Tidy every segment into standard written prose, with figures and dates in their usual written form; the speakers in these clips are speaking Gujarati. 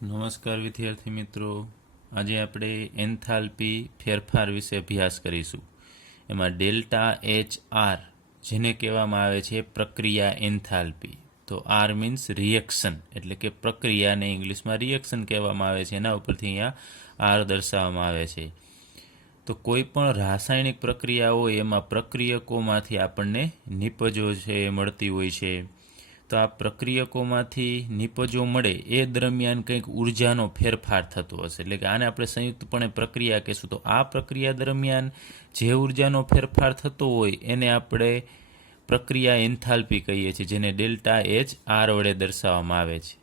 નમસ્કાર વિદ્યાર્થી મિત્રો, આજે આપણે એન્થાલ્પી ફેરફાર વિશે અભ્યાસ કરીશું. એમાં ડેલ્ટા એચ આર જેને કહેવામાં આવે છે પ્રક્રિયા એન્થાલ્પી. તો આર મીન્સ રિએક્શન, એટલે કે પ્રક્રિયાને ઇંગ્લિશમાં રિએક્શન કહેવામાં આવે છે. એના ઉપરથી અહીંયા આર દર્શાવવામાં આવે છે. તો કોઈ પણ રાસાયણિક પ્રક્રિયા હોય એમાં પ્રક્રિયકોમાંથી આપણને નિપજો છે એ મળતી હોય છે. તો આ પ્રક્રિયકોમાંથી નિપજો મળે એ દરમિયાન કંઈક ઉર્જાનો ફેરફાર થતો હશે, એટલે કે આને આપણે સંયુક્તપણે પ્રક્રિયા કહીશું. તો આ પ્રક્રિયા દરમિયાન જે ઉર્જાનો ફેરફાર થતો હોય એને આપણે પ્રક્રિયા એન્થાલ્પી કહીએ છીએ, જેને ડેલ્ટા એચ આર વડે દર્શાવવામાં આવે છે.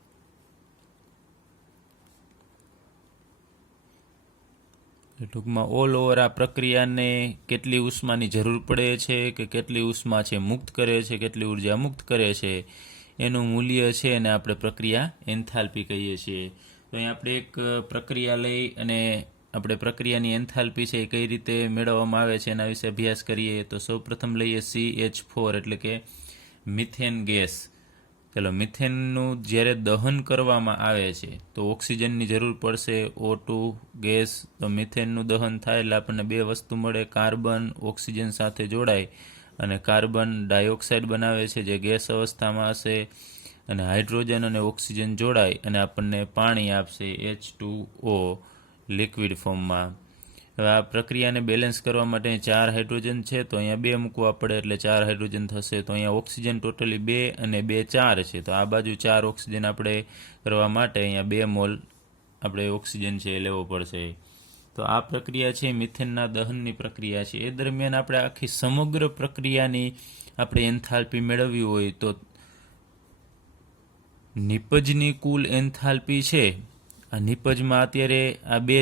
ટૂંકમાં ઓલ ઓવર આ પ્રક્રિયાને કેટલી ઉષ્માની જરૂર પડે છે કે કેટલી ઉષ્મા છે મુક્ત કરે છે, કેટલી ઉર્જા મુક્ત કરે છે, એનું મૂલ્ય છે એને આપણે પ્રક્રિયા એન્થાલ્પી કહીએ છીએ. તો અહીં આપણે એક પ્રક્રિયા લઈ અને આપણે પ્રક્રિયાની એન્થાલ્પી છે એ કઈ રીતે મેળવવામાં આવે છે એના વિશે અભ્યાસ કરીએ. તો સૌપ્રથમ લઈએ CH4 એટલે કે મિથેન ગેસ. ચાલો, મિથેનનું જ્યારે દહન કરવામાં આવે છે તો ઓક્સિજનની જરૂર પડશે, O2 ગેસ. તો મિથેનનું દહન થાય એટલે આપણને બે વસ્તુ મળે, કાર્બન ઓક્સિજન સાથે જોડાય અને કાર્બન ડાયોક્સાઇડ બનાવે છે જે ગેસ અવસ્થામાં હશે, અને હાઇડ્રોજન અને ઓક્સિજન જોડાય અને આપણને પાણી આપશે H2O લિક્વિડ ફોર્મમાં. હવે આ પ્રક્રિયાને બેલેન્સ કરવા માટે 4 હાઇડ્રોજન છે તો અહીંયા 2 મૂકવા પડે એટલે 4 હાઇડ્રોજન થશે. તો અહીંયા ઓક્સિજન ટોટલી 2 અને 2 4 છે. તો આ બાજુ 4 ઓક્સિજન આપણે કરવા માટે અહીંયા 2 મોલ આપણે ઓક્સિજન છે એ લેવો પડશે. તો આ પ્રક્રિયા છે મિથેનના દહનની પ્રક્રિયા છે. એ દરમિયાન આપણે આખી સમગ્ર પ્રક્રિયાની આપણે એન્થાલ્પી મેળવવી હોય તો નિપજની કુલ એન્થાલ્પી છે, આ નિપજમાં અત્યારે આ બે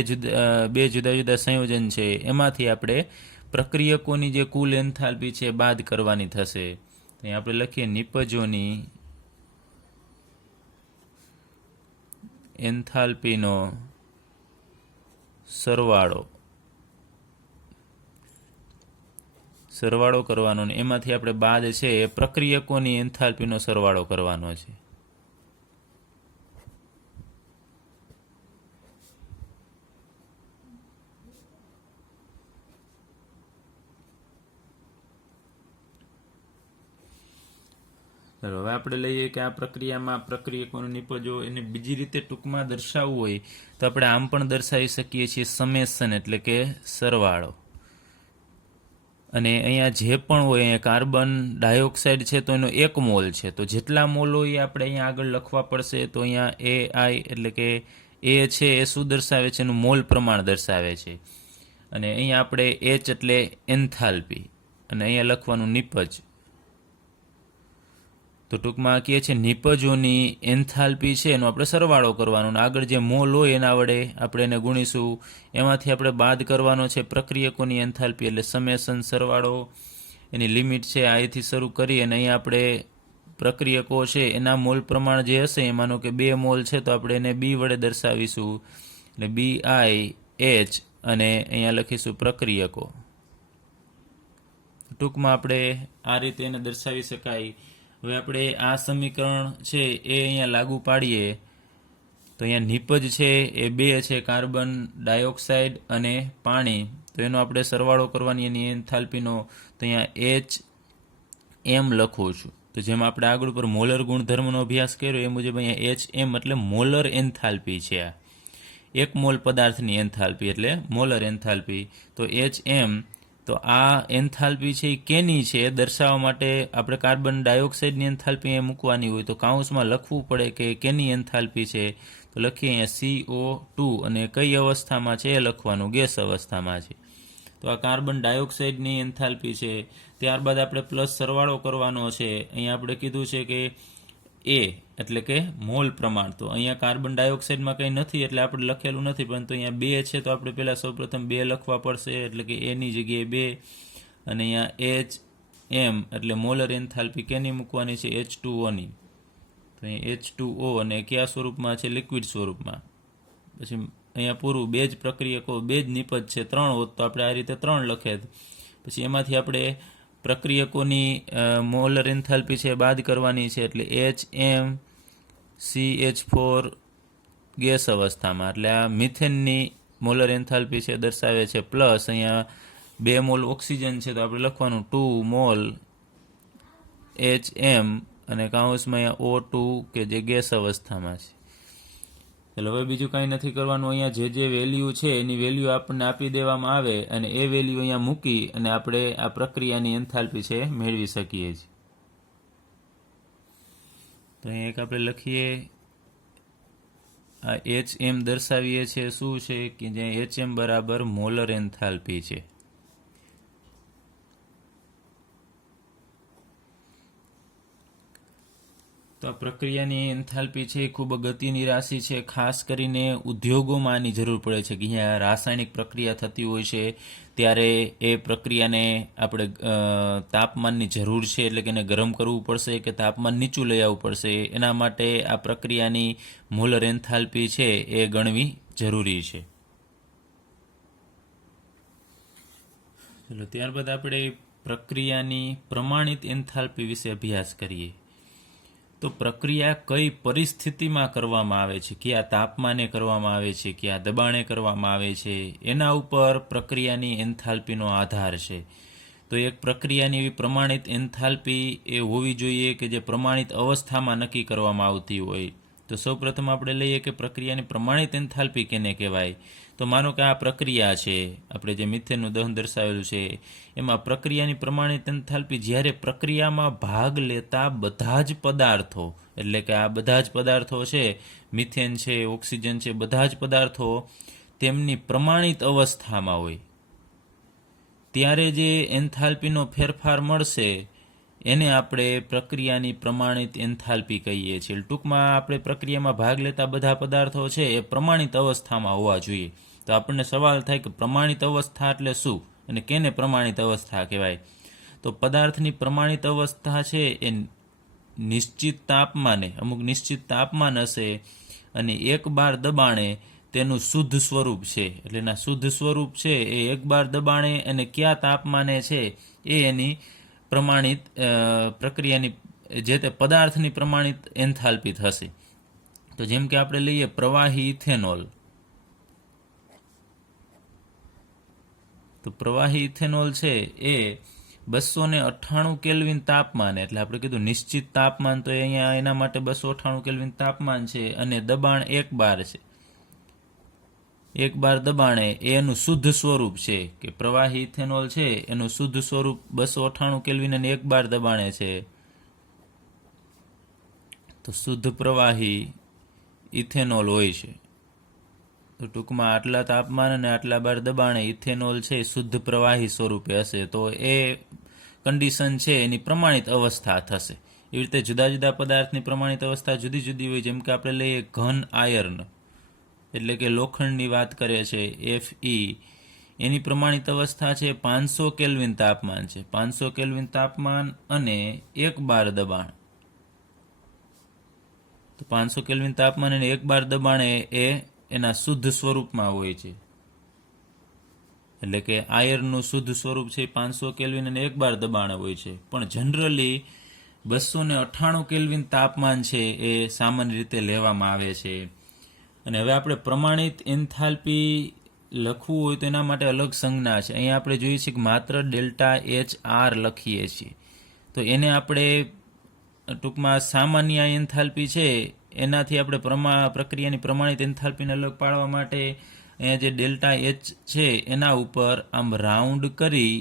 જુદા જુદા સંયોજન છે એમાંથી આપણે પ્રક્રિયકોની જે કુલ એન્થાલ્પી છે બાદ કરવાની થશે. અહીં આપણે લખીએ નિપજોની એન્થાલ્પીનો સરવાળો કરવાનો, ને એમાંથી આપણે બાદ છે એ પ્રક્રિયકોની એન્થાલ્પીનો સરવાળો કરવાનો છે. હવે આપણે લઈએ કે આ પ્રક્રિયામાં પ્રક્રિયકોનો નિપજો એને બીજી રીતે ટૂંકમાં દર્શાવવું હોય તો આપણે આમ પણ દર્શાવી શકીએ છીએ, સમેશન એટલે કે સરવાળો. અને અહીંયા જે પણ હોય, અહીંયા કાર્બન ડાયોક્સાઇડ છે તો એનો 1 મોલ છે, તો જેટલા મોલ હોય એ આપણે અહીંયા આગળ લખવા પડશે. તો અહીંયા AI એટલે કે એ છે એ શું દર્શાવે છે, એનું મોલ પ્રમાણ દર્શાવે છે. અને અહીંયા આપણે H એટલે એન્થાલ્પી અને અહીંયા લખવાનું નિપજ. તો ટૂંકમાં કહે છે નિપજોની એન્થાલ્પી છે એનો આપણે સરવાળો કરવાનો, અને આગળ જે મોલ હોય એના વડે આપણે એને ગુણીશું. એમાંથી આપણે બાદ કરવાનો છે પ્રક્રિયકોની એન્થાલ્પી, એટલે સમેશન સરવાળો. એની લિમિટ છે આથી શરૂ કરી અને અહીંયા આપણે પ્રક્રિયકો છે એના મોલ પ્રમાણ જે હશે એમાંનો કે 2 મોલ છે તો આપણે એને B વડે દર્શાવીશું, એટલે BIH અને અહીંયા લખીશું પ્રક્રિયકો. ટૂંકમાં આપણે આ રીતે એને દર્શાવી શકાય. હવે આપણે આ સમીકરણ છે એ અહીંયા લાગુ પાડીએ તો અહીંયા નિપજ છે એ 2 છે, કાર્બન ડાયોક્સાઇડ અને પાણી. તો એનો આપણે સરવાળો કરવાની એની એન્થાલ્પીનો, તો અહીંયા HM લખું છું. તો જેમ આપણે આગળ ઉપર મોલર ગુણધર્મનો અભ્યાસ કર્યો એ મુજબ અહીંયા HM એટલે મોલર એન્થાલ્પી છે. આ 1 મોલ પદાર્થની એન્થાલ્પી એટલે મોલર એન્થાલ્પી. તો HM, તો આ એન્થાલ્પી છે એ કેની છે એ દર્શાવવા માટે આપણે કાર્બન ડાયોક્સાઇડની એન્થાલ્પી એ મૂકવાની હોય તો કાઉન્સમાં લખવું પડે કે કેની એન્થાલ્પી છે. તો લખીએ અહીંયા CO2 અને કઈ અવસ્થામાં છે એ લખવાનું, ગેસ અવસ્થામાં છે. તો આ કાર્બન ડાયોક્સાઇડની એન્થાલ્પી છે. ત્યારબાદ આપણે પ્લસ સરવાળો કરવાનો છે. અહીંયા આપણે કીધું છે કે A એટલે કે મોલ પ્રમાણ. તો અહીંયા કાર્બન ડાયોક્સાઇડમાં કંઈ નથી એટલે આપણે લખેલું નથી, પરંતુ અહીંયા 2 છે તો આપણે પહેલાં સૌપ્રથમ 2 લખવા પડશે, એટલે કે એની જગ્યાએ 2. અને અહીંયા HM એટલે મોલર એન્થાલ્પી કેની મૂકવાની છે, H2Oની. તો અહીંયા H2O અને કયા સ્વરૂપમાં છે, લિક્વિડ સ્વરૂપમાં. પછી અહીંયા પૂરું 2 જ પ્રક્રિયકો, 2 જ નિપજ છે, 3 હોત તો આપણે આ રીતે 3 લખે. પછી એમાંથી આપણે પ્રક્રિયકોની મોલર એન્થાલ્પી છે બાદ કરવાની છે, એટલે HM CH4 ગેસ અવસ્થામાં, એટલે આ મિથેનની મોલર એન્થાલ્પી છે દર્શાવે છે પ્લસ અહીંયા 2 મોલ ઓક્સિજન છે તો આપણે લખવાનું 2 મોલ HM અને કાઉન્સમાં અહીંયા O2 કે જે ગેસ અવસ્થામાં છે. એટલે હવે બીજું કાંઈ નથી કરવાનું. અહીંયા જે વેલ્યુ છે એની વેલ્યુ આપણને આપી દેવામાં આવે અને એ વેલ્યુ અહીંયા મૂકી અને આપણે આ પ્રક્રિયાની એન્થાલ્પી છે મેળવી શકીએ છીએ. તો અહીંયા એક આપણે લખીએ, આ HM દર્શાવીએ છીએ શું છે કે જ્યાં HM બરાબર મોલર એન્થાલ્પી છે. તો આ પ્રક્રિયાની એન્થાલ્પી છે એ ખૂબ અગત્યની રાશિ છે. ખાસ કરીને ઉદ્યોગોમાં આની જરૂર પડે છે કે અહીંયા રાસાયણિક પ્રક્રિયા થતી હોય છે ત્યારે એ પ્રક્રિયાને આપણે તાપમાનની જરૂર છે, એટલે કે એને ગરમ કરવું પડશે કે તાપમાન નીચું લઈ આવવું પડશે. એના માટે આ પ્રક્રિયાની મોલર એન્થાલ્પી છે એ ગણવી જરૂરી છે. ચલો ત્યારબાદ આપણે પ્રક્રિયાની પ્રમાણિત એન્થાલ્પી વિશે અભ્યાસ કરીએ. તો પ્રક્રિયા કઈ પરિસ્થિતિમાં કરવામાં આવે છે, કયા તાપમાને કરવામાં આવે છે, કયા દબાણે કરવામાં આવે છે, એના ઉપર પ્રક્રિયાની એન્થાલ્પીનો આધાર છે. તો એક પ્રક્રિયાની એવી પ્રમાણિત એન્થાલ્પી એ હોવી જોઈએ કે જે પ્રમાણિત અવસ્થામાં નક્કી કરવામાં આવતી હોય. તો સૌપ્રથમ આપણે લઈએ કે પ્રક્રિયાની પ્રમાણિત એન્થાલ્પી કેને કહેવાય. તો માનો કે આ પ્રક્રિયા છે, આપણે જે મિથેનનું દહન દર્શાવેલું છે એમાં પ્રક્રિયાની પ્રમાણિત એન્થાલ્પી જ્યારે પ્રક્રિયામાં ભાગ લેતા બધા જ પદાર્થો, એટલે કે આ બધા જ પદાર્થો છે, મિથેન છે, ઓક્સિજન છે, બધા જ પદાર્થો તેમની પ્રમાણિત અવસ્થામાં હોય ત્યારે જે એન્થાલ્પીનો ફેરફાર મળશે એને આપણે પ્રક્રિયાની પ્રમાણિત એન્થાલ્પી કહીએ છીએ. ટૂંકમાં આપણે પ્રક્રિયામાં ભાગ લેતા બધા પદાર્થો છે એ પ્રમાણિત અવસ્થામાં હોવા જોઈએ. તો આપણને સવાલ થાય કે પ્રમાણિત અવસ્થા એટલે શું અને કેને પ્રમાણિત અવસ્થા કહેવાય. તો પદાર્થની પ્રમાણિત અવસ્થા છે એ નિશ્ચિત તાપમાને, અમુક નિશ્ચિત તાપમાન હશે અને 1 બાર દબાણે તેનું શુદ્ધ સ્વરૂપ છે. એટલે એના શુદ્ધ સ્વરૂપ છે એ 1 બાર દબાણે અને કયા તાપમાને છે એ એની પ્રમાણિત પ્રક્રિયાની જે તે પદાર્થની પ્રમાણિત એન્થાલ્પી થશે. તો જેમ કે આપણે લઈએ પ્રવાહી ઇથેનોલ. તો પ્રવાહી ઇથેનોલ છે એ 298 કેલ્વિન તાપમાન, એટલે આપણે કીધું નિશ્ચિત તાપમાન, તો અહીંયા એના માટે 298 કેલ્વિન તાપમાન છે અને દબાણ 1 બાર છે. 1 બાર દબાણે એનું શુદ્ધ સ્વરૂપ છે કે પ્રવાહી ઇથેનોલ છે એનું શુદ્ધ સ્વરૂપ 298 કેલ્વિન અને 1 બાર દબાણે છે. તો શુદ્ધ પ્રવાહી ઇથેનોલ હોય છે. તો ટૂંકમાં આટલા તાપમાન અને આટલા બાર દબાણે ઇથેનોલ છે શુદ્ધ પ્રવાહી સ્વરૂપે હશે તો એ કન્ડિશન છે એની પ્રમાણિત અવસ્થા થશે. એવી રીતે જુદા જુદા પદાર્થની પ્રમાણિત અવસ્થા જુદી જુદી હોય. જેમ કે આપણે લઈએ ઘન આયર્ન, એટલે કે લોખંડની વાત કરે છે Fe, એની પ્રમાણિત અવસ્થા છે 500 કેલ્વિન તાપમાન છે. 500 કેલ્વિન તાપમાન અને 1 બાર દબાણ. તો 500 કેલ્વિન તાપમાન અને 1 બાર દબાણે એ એના શુદ્ધ સ્વરૂપમાં હોય છે. એટલે કે આયર્નનું શુદ્ધ સ્વરૂપ છે 500 કેલ્વિન અને 1 બાર દબાણે હોય છે. પણ જનરલી 298 કેલ્વિન તાપમાન છે એ સામાન્ય રીતે લેવામાં આવે છે. અને હવે આપણે પ્રમાણિત એન્થાલ્પી લખવું હોય તો એના માટે અલગ સંજ્ઞા છે. અહીંયા આપણે જોઈએ છીએ કે માત્ર ΔHR લખીએ છીએ. તો એને આપણે ટૂંકમાં સામાન્ય એન્થાલ્પી છે એનાથી આપણે પ્રક્રિયાની પ્રમાણિત એન્થાલ્પીને અલગ પાડવા માટે અહીંયા જે ΔH છે એના ઉપર આમ રાઉન્ડ કરી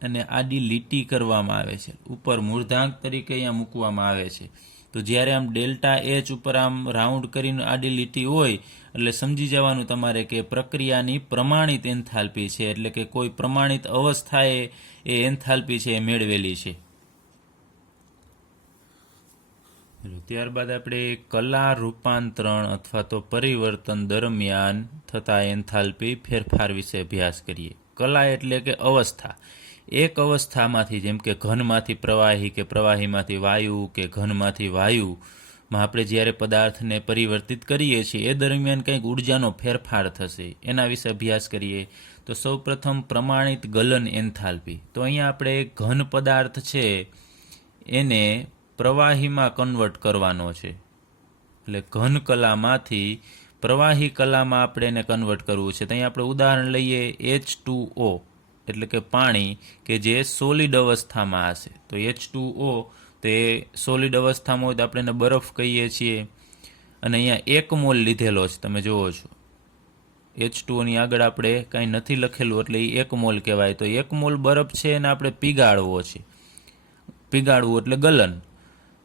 અને આડી લીટી કરવામાં આવે છે. ઉપર મૂર્ધાંક તરીકે અહીંયા મૂકવામાં આવે છે. તો જ્યારે આમ ΔH ઉપર આમ રાઉન્ડ કરીને આડી લીટી હોય એટલે સમજી જવાનું તમારે કે પ્રક્રિયાની પ્રમાણિત એન્થાલ્પી છે, એટલે કે કોઈ પ્રમાણિત અવસ્થાએ એ એન્થાલ્પી છે એ મેળવેલી છે. ત્યારબાદ આપણે કલા રૂપાંતરણ અથવા તો પરિવર્તન દરમિયાન થતા એન્થાલ્પી ફેરફાર વિશે અભ્યાસ કરીએ. કલા એટલે કે અવસ્થા. એક અવસ્થામાંથી, જેમ કે ઘનમાંથી પ્રવાહી કે પ્રવાહીમાંથી વાયુ કે ઘનમાંથી વાયુમાં આપણે જ્યારે પદાર્થને પરિવર્તિત કરીએ છીએ એ દરમિયાન કંઈક ઉર્જાનો ફેરફાર થશે, એના વિશે અભ્યાસ કરીએ. તો સૌપ્રથમ પ્રમાણિત ગલન એન્થાલ્પી. તો અહીંયા આપણે ઘન પદાર્થ છે એને પ્રવાહીમાં કન્વર્ટ કરવાનો છે. એટલે ઘન કલામાંથી પ્રવાહી કલામાં આપણે એને કન્વર્ટ કરવું છે. તો અહીં આપણે ઉદાહરણ લઈએ H2O, એટલે કે પાણી કે જે સોલિડ અવસ્થામાં હશે. તો H2O તો એ સોલિડ અવસ્થામાં હોય તો આપણે એને બરફ કહીએ છીએ. અને અહીંયા 1 મોલ લીધેલો છે, તમે જુઓ છો H2O આગળ આપણે કાંઈ નથી લખેલું એટલે એ 1 મોલ કહેવાય. તો 1 મોલ બરફ છે એને આપણે પીગાળવો છે. પીગાળવું એટલે ગલન.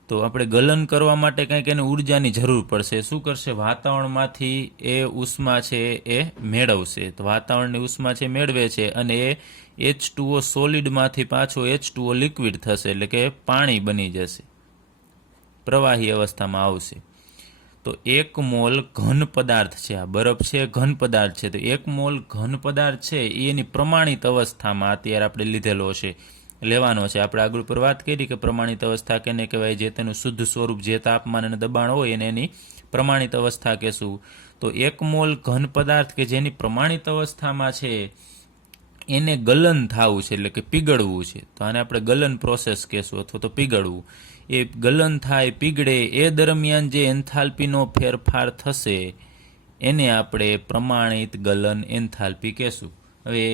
તો આપણે ગલન કરવા માટે કંઈક એને ઉર્જાની જરૂર પડશે. શું કરશે? વાતાવરણમાંથી એ ઉષ્મા છે એ મેળવશે. તો વાતાવરણની ઉષ્મા છે મેળવે છે અને એ H2O સોલિડમાંથી પાછો H2O લિક્વિડ થશે, એટલે કે પાણી બની જશે, પ્રવાહી અવસ્થામાં આવશે. તો 1 મોલ ઘન પદાર્થ છે, આ બરફ છે ઘન પદાર્થ છે. તો 1 મોલ ઘન પદાર્થ છે એ એની પ્રમાણિત અવસ્થામાં અત્યારે આપણે લીધેલો છે, લેવાનો છે. આપણે આગળ પર વાત કરી કે પ્રમાણિત અવસ્થા કેને કહેવાય? જે તેનું શુદ્ધ સ્વરૂપ જે તાપમાન અને દબાણ હોય એને એની પ્રમાણિત અવસ્થા કહેશું. તો 1 મોલ ઘન પદાર્થ કે જેની પ્રમાણિત અવસ્થામાં છે એને ગલન થવું છે, એટલે કે પીગળવું છે. તો આને આપણે ગલન પ્રોસેસ કહેશું અથવા તો પીગળવું. એ ગલન થાય, પીગળે એ દરમિયાન જે એન્થાલ્પીનો ફેરફાર થશે એને આપણે પ્રમાણિત ગલન એન્થાલ્પી કહેશું. હવે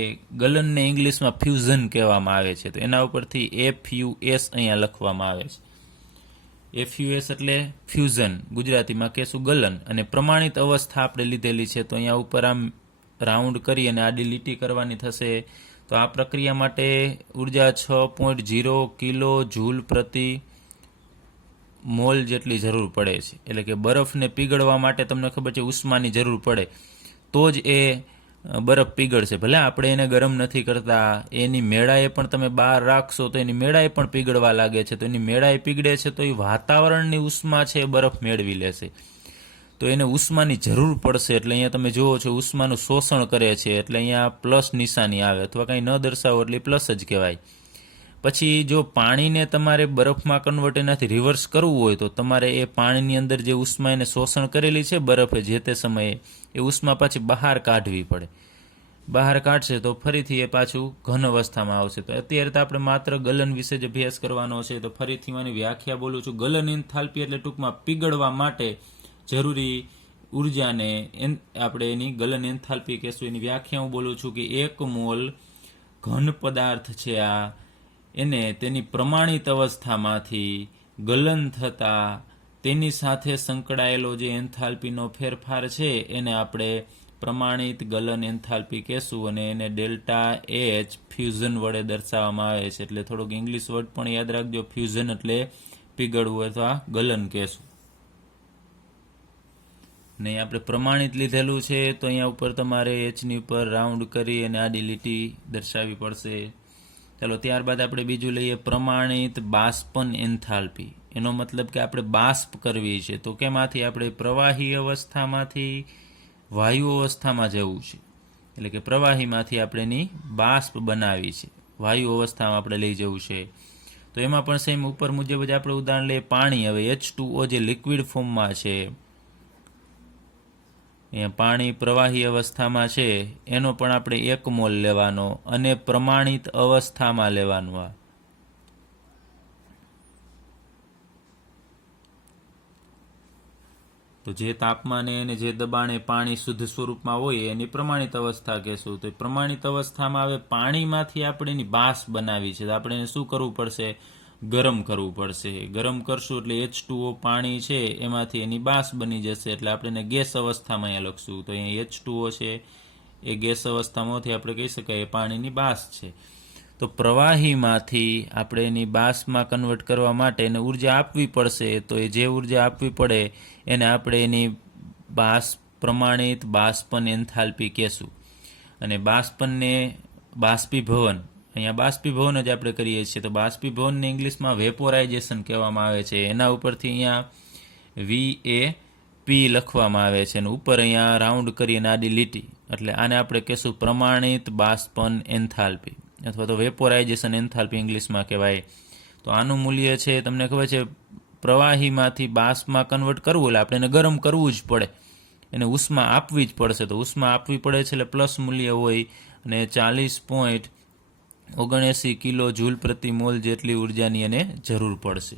ગલનને ઇંગ્લિશમાં ફ્યુઝન કહેવામાં આવે છે. તો એના ઉપરથી FUS અહીંયા લખવામાં આવે છે. FUS એટલે ફ્યુઝન, ગુજરાતીમાં કહેશું ગલન. અને પ્રમાણિત અવસ્થા આપણે લીધેલી છે, તો અહીંયા ઉપર આમ રાઉન્ડ કરી અને આડી લીટી કરવાની થશે. તો આ પ્રક્રિયા માટે ઉર્જા 6.0 કિલો જૂલ પ્રતિ મોલ જેટલી જરૂર પડે છે. એટલે કે બરફને પીગળવા માટે તમને ખબર છે ઉષ્માની જરૂર પડે તો જ એ બરફ પીગળશે. ભલે આપણે એને ગરમ નથી કરતા, એની મેળાએ પણ તમે બહાર રાખશો તો એની મેળાએ પણ પીગળવા લાગે છે. તો એની મેળાએ પીગળે છે તો એ વાતાવરણની ઉષ્મા છે એ બરફ મેળવી લેશે. તો એને ઉષ્માની જરૂર પડશે. એટલે અહીંયા તમે જુઓ છો ઉષ્માનું શોષણ કરે છે, એટલે અહીંયા પ્લસ નિશાની આવે, અથવા કંઈ ન દર્શાવો એટલે પ્લસ જ કહેવાય. પછી જો પાણીને તમારે બરફમાં કન્વર્ટ એનાથી રિવર્સ કરવું હોય તો તમારે એ પાણીની અંદર જે ઉષ્મા એને શોષણ કરેલી છે બરફે જે તે સમયે, એ ઉષ્મા પાછી બહાર કાઢવી પડે. બહાર કાઢશે તો ફરીથી એ પાછું ઘન અવસ્થામાં આવશે. તો અત્યારે તો આપણે માત્ર ગલન વિશે જ અભ્યાસ કરવાનો છે. તો ફરીથી હું આની વ્યાખ્યા બોલું છું. ગલન એન્થાલ્પી એટલે ટૂંકમાં પીગળવા માટે જરૂરી ઉર્જાને આપણે એની ગલન એન્થાલ્પી કહેશું. એની વ્યાખ્યા હું બોલું છું કે 1 મોલ ઘન પદાર્થ છે આ, એને તેની પ્રમાણિત અવસ્થામાંથી ગલન થતાં તેની સાથે સંકળાયેલો જે એન્થાલ્પીનો ફેરફાર છે એને આપણે પ્રમાણિત ગલન એન્થાલ્પી કહેશું. અને એને ડેલ્ટા H ફ્યુઝન વડે દર્શાવવામાં આવે છે. એટલે થોડુંક ઇંગ્લિશ વર્ડ પણ યાદ રાખજો. ફ્યુઝન એટલે પીગળવું અથવા ગલન કહેશું. ને આપણે પ્રમાણિત લીધેલું છે તો અહીંયા ઉપર તમારે Hની ઉપર રાઉન્ડ કરી અને આડી લીટી દર્શાવવી પડશે. ચાલો ત્યારબાદ આપણે બીજું લઈએ પ્રમાણિત બાષ્પન એન્થાલ્પી. એનો મતલબ કે આપણે બાષ્પ કરવી છે. તો કેમાંથી? આપણે પ્રવાહી અવસ્થામાંથી વાયુ અવસ્થામાં જવું છે. એટલે કે પ્રવાહીમાંથી આપણે એની બાષ્પ બનાવી છે, વાયુ અવસ્થામાં આપણે લઈ જવું છે. તો એમાં પણ સેમ ઉપર મુજબ જ આપણે ઉદાહરણ લઈએ પાણી. હવે H2O જે લિક્વિડ ફોર્મમાં છે, અહીંયા પાણી પ્રવાહી અવસ્થામાં છે, એનો પણ આપણે 1 મોલ લેવાનો અને પ્રમાણિત અવસ્થામાં લેવાનું. તો જે તાપમાને અને જે દબાણે પાણી શુદ્ધ સ્વરૂપમાં હોય એની પ્રમાણિત અવસ્થા કહેશું. તો પ્રમાણિત અવસ્થામાં હવે પાણીમાંથી આપણે એની બાષ્પ બનાવી છે. તો આપણે એને શું કરવું પડશે? ગરમ કરવું પડશે. ગરમ કરશું એટલે H2O પાણી છે એમાંથી એની બાષ્પ બની જશે. એટલે આપણે એને ગેસ અવસ્થામાં અહીંયા લખશું. તો અહીંયા H2O છે એ ગેસ અવસ્થામાંથી આપણે કહી શકાય એ પાણીની બાષ્પ છે. તો પ્રવાહીમાંથી આપણે એની બાષ્પમાં કન્વર્ટ કરવા માટે એને ઉર્જા આપવી પડશે. તો એ જે ઉર્જા આપવી પડે એને આપણે એની પ્રમાણિત બાષ્પન એન્થાલ્પી કહેશું. અને બાષ્પનને બાષ્પીભવન, અહીંયા બાષ્પીભવન જ આપણે કરીએ છીએ. તો બાષ્પીભવનને ઇંગ્લિશમાં વેપોરાઇઝેશન કહેવામાં આવે છે. એના ઉપરથી અહીંયા VAP લખવામાં આવે છે અને ઉપર અહીંયા રાઉન્ડ કરી અને આડી લીટી, એટલે આને આપણે કહેશું પ્રમાણિત બાષ્પન એન્થાલ્પી અથવા તો વેપોરાઇઝેશન એન્થાલ્પી ઇંગ્લિશમાં કહેવાય. તો આનું મૂલ્ય છે તમને ખબર છે, પ્રવાહીમાંથી બાષ્પમાં કન્વર્ટ કરવું એટલે આપણે એને ગરમ કરવું જ પડે, એને ઉષ્મા આપવી જ પડશે. તો ઉષ્મા આપવી પડે છે એટલે પ્લસ મૂલ્ય હોય અને 40.79 કિલો જૂલ પ્રતિ મોલ જેટલી ઉર્જાની એને જરૂર પડશે.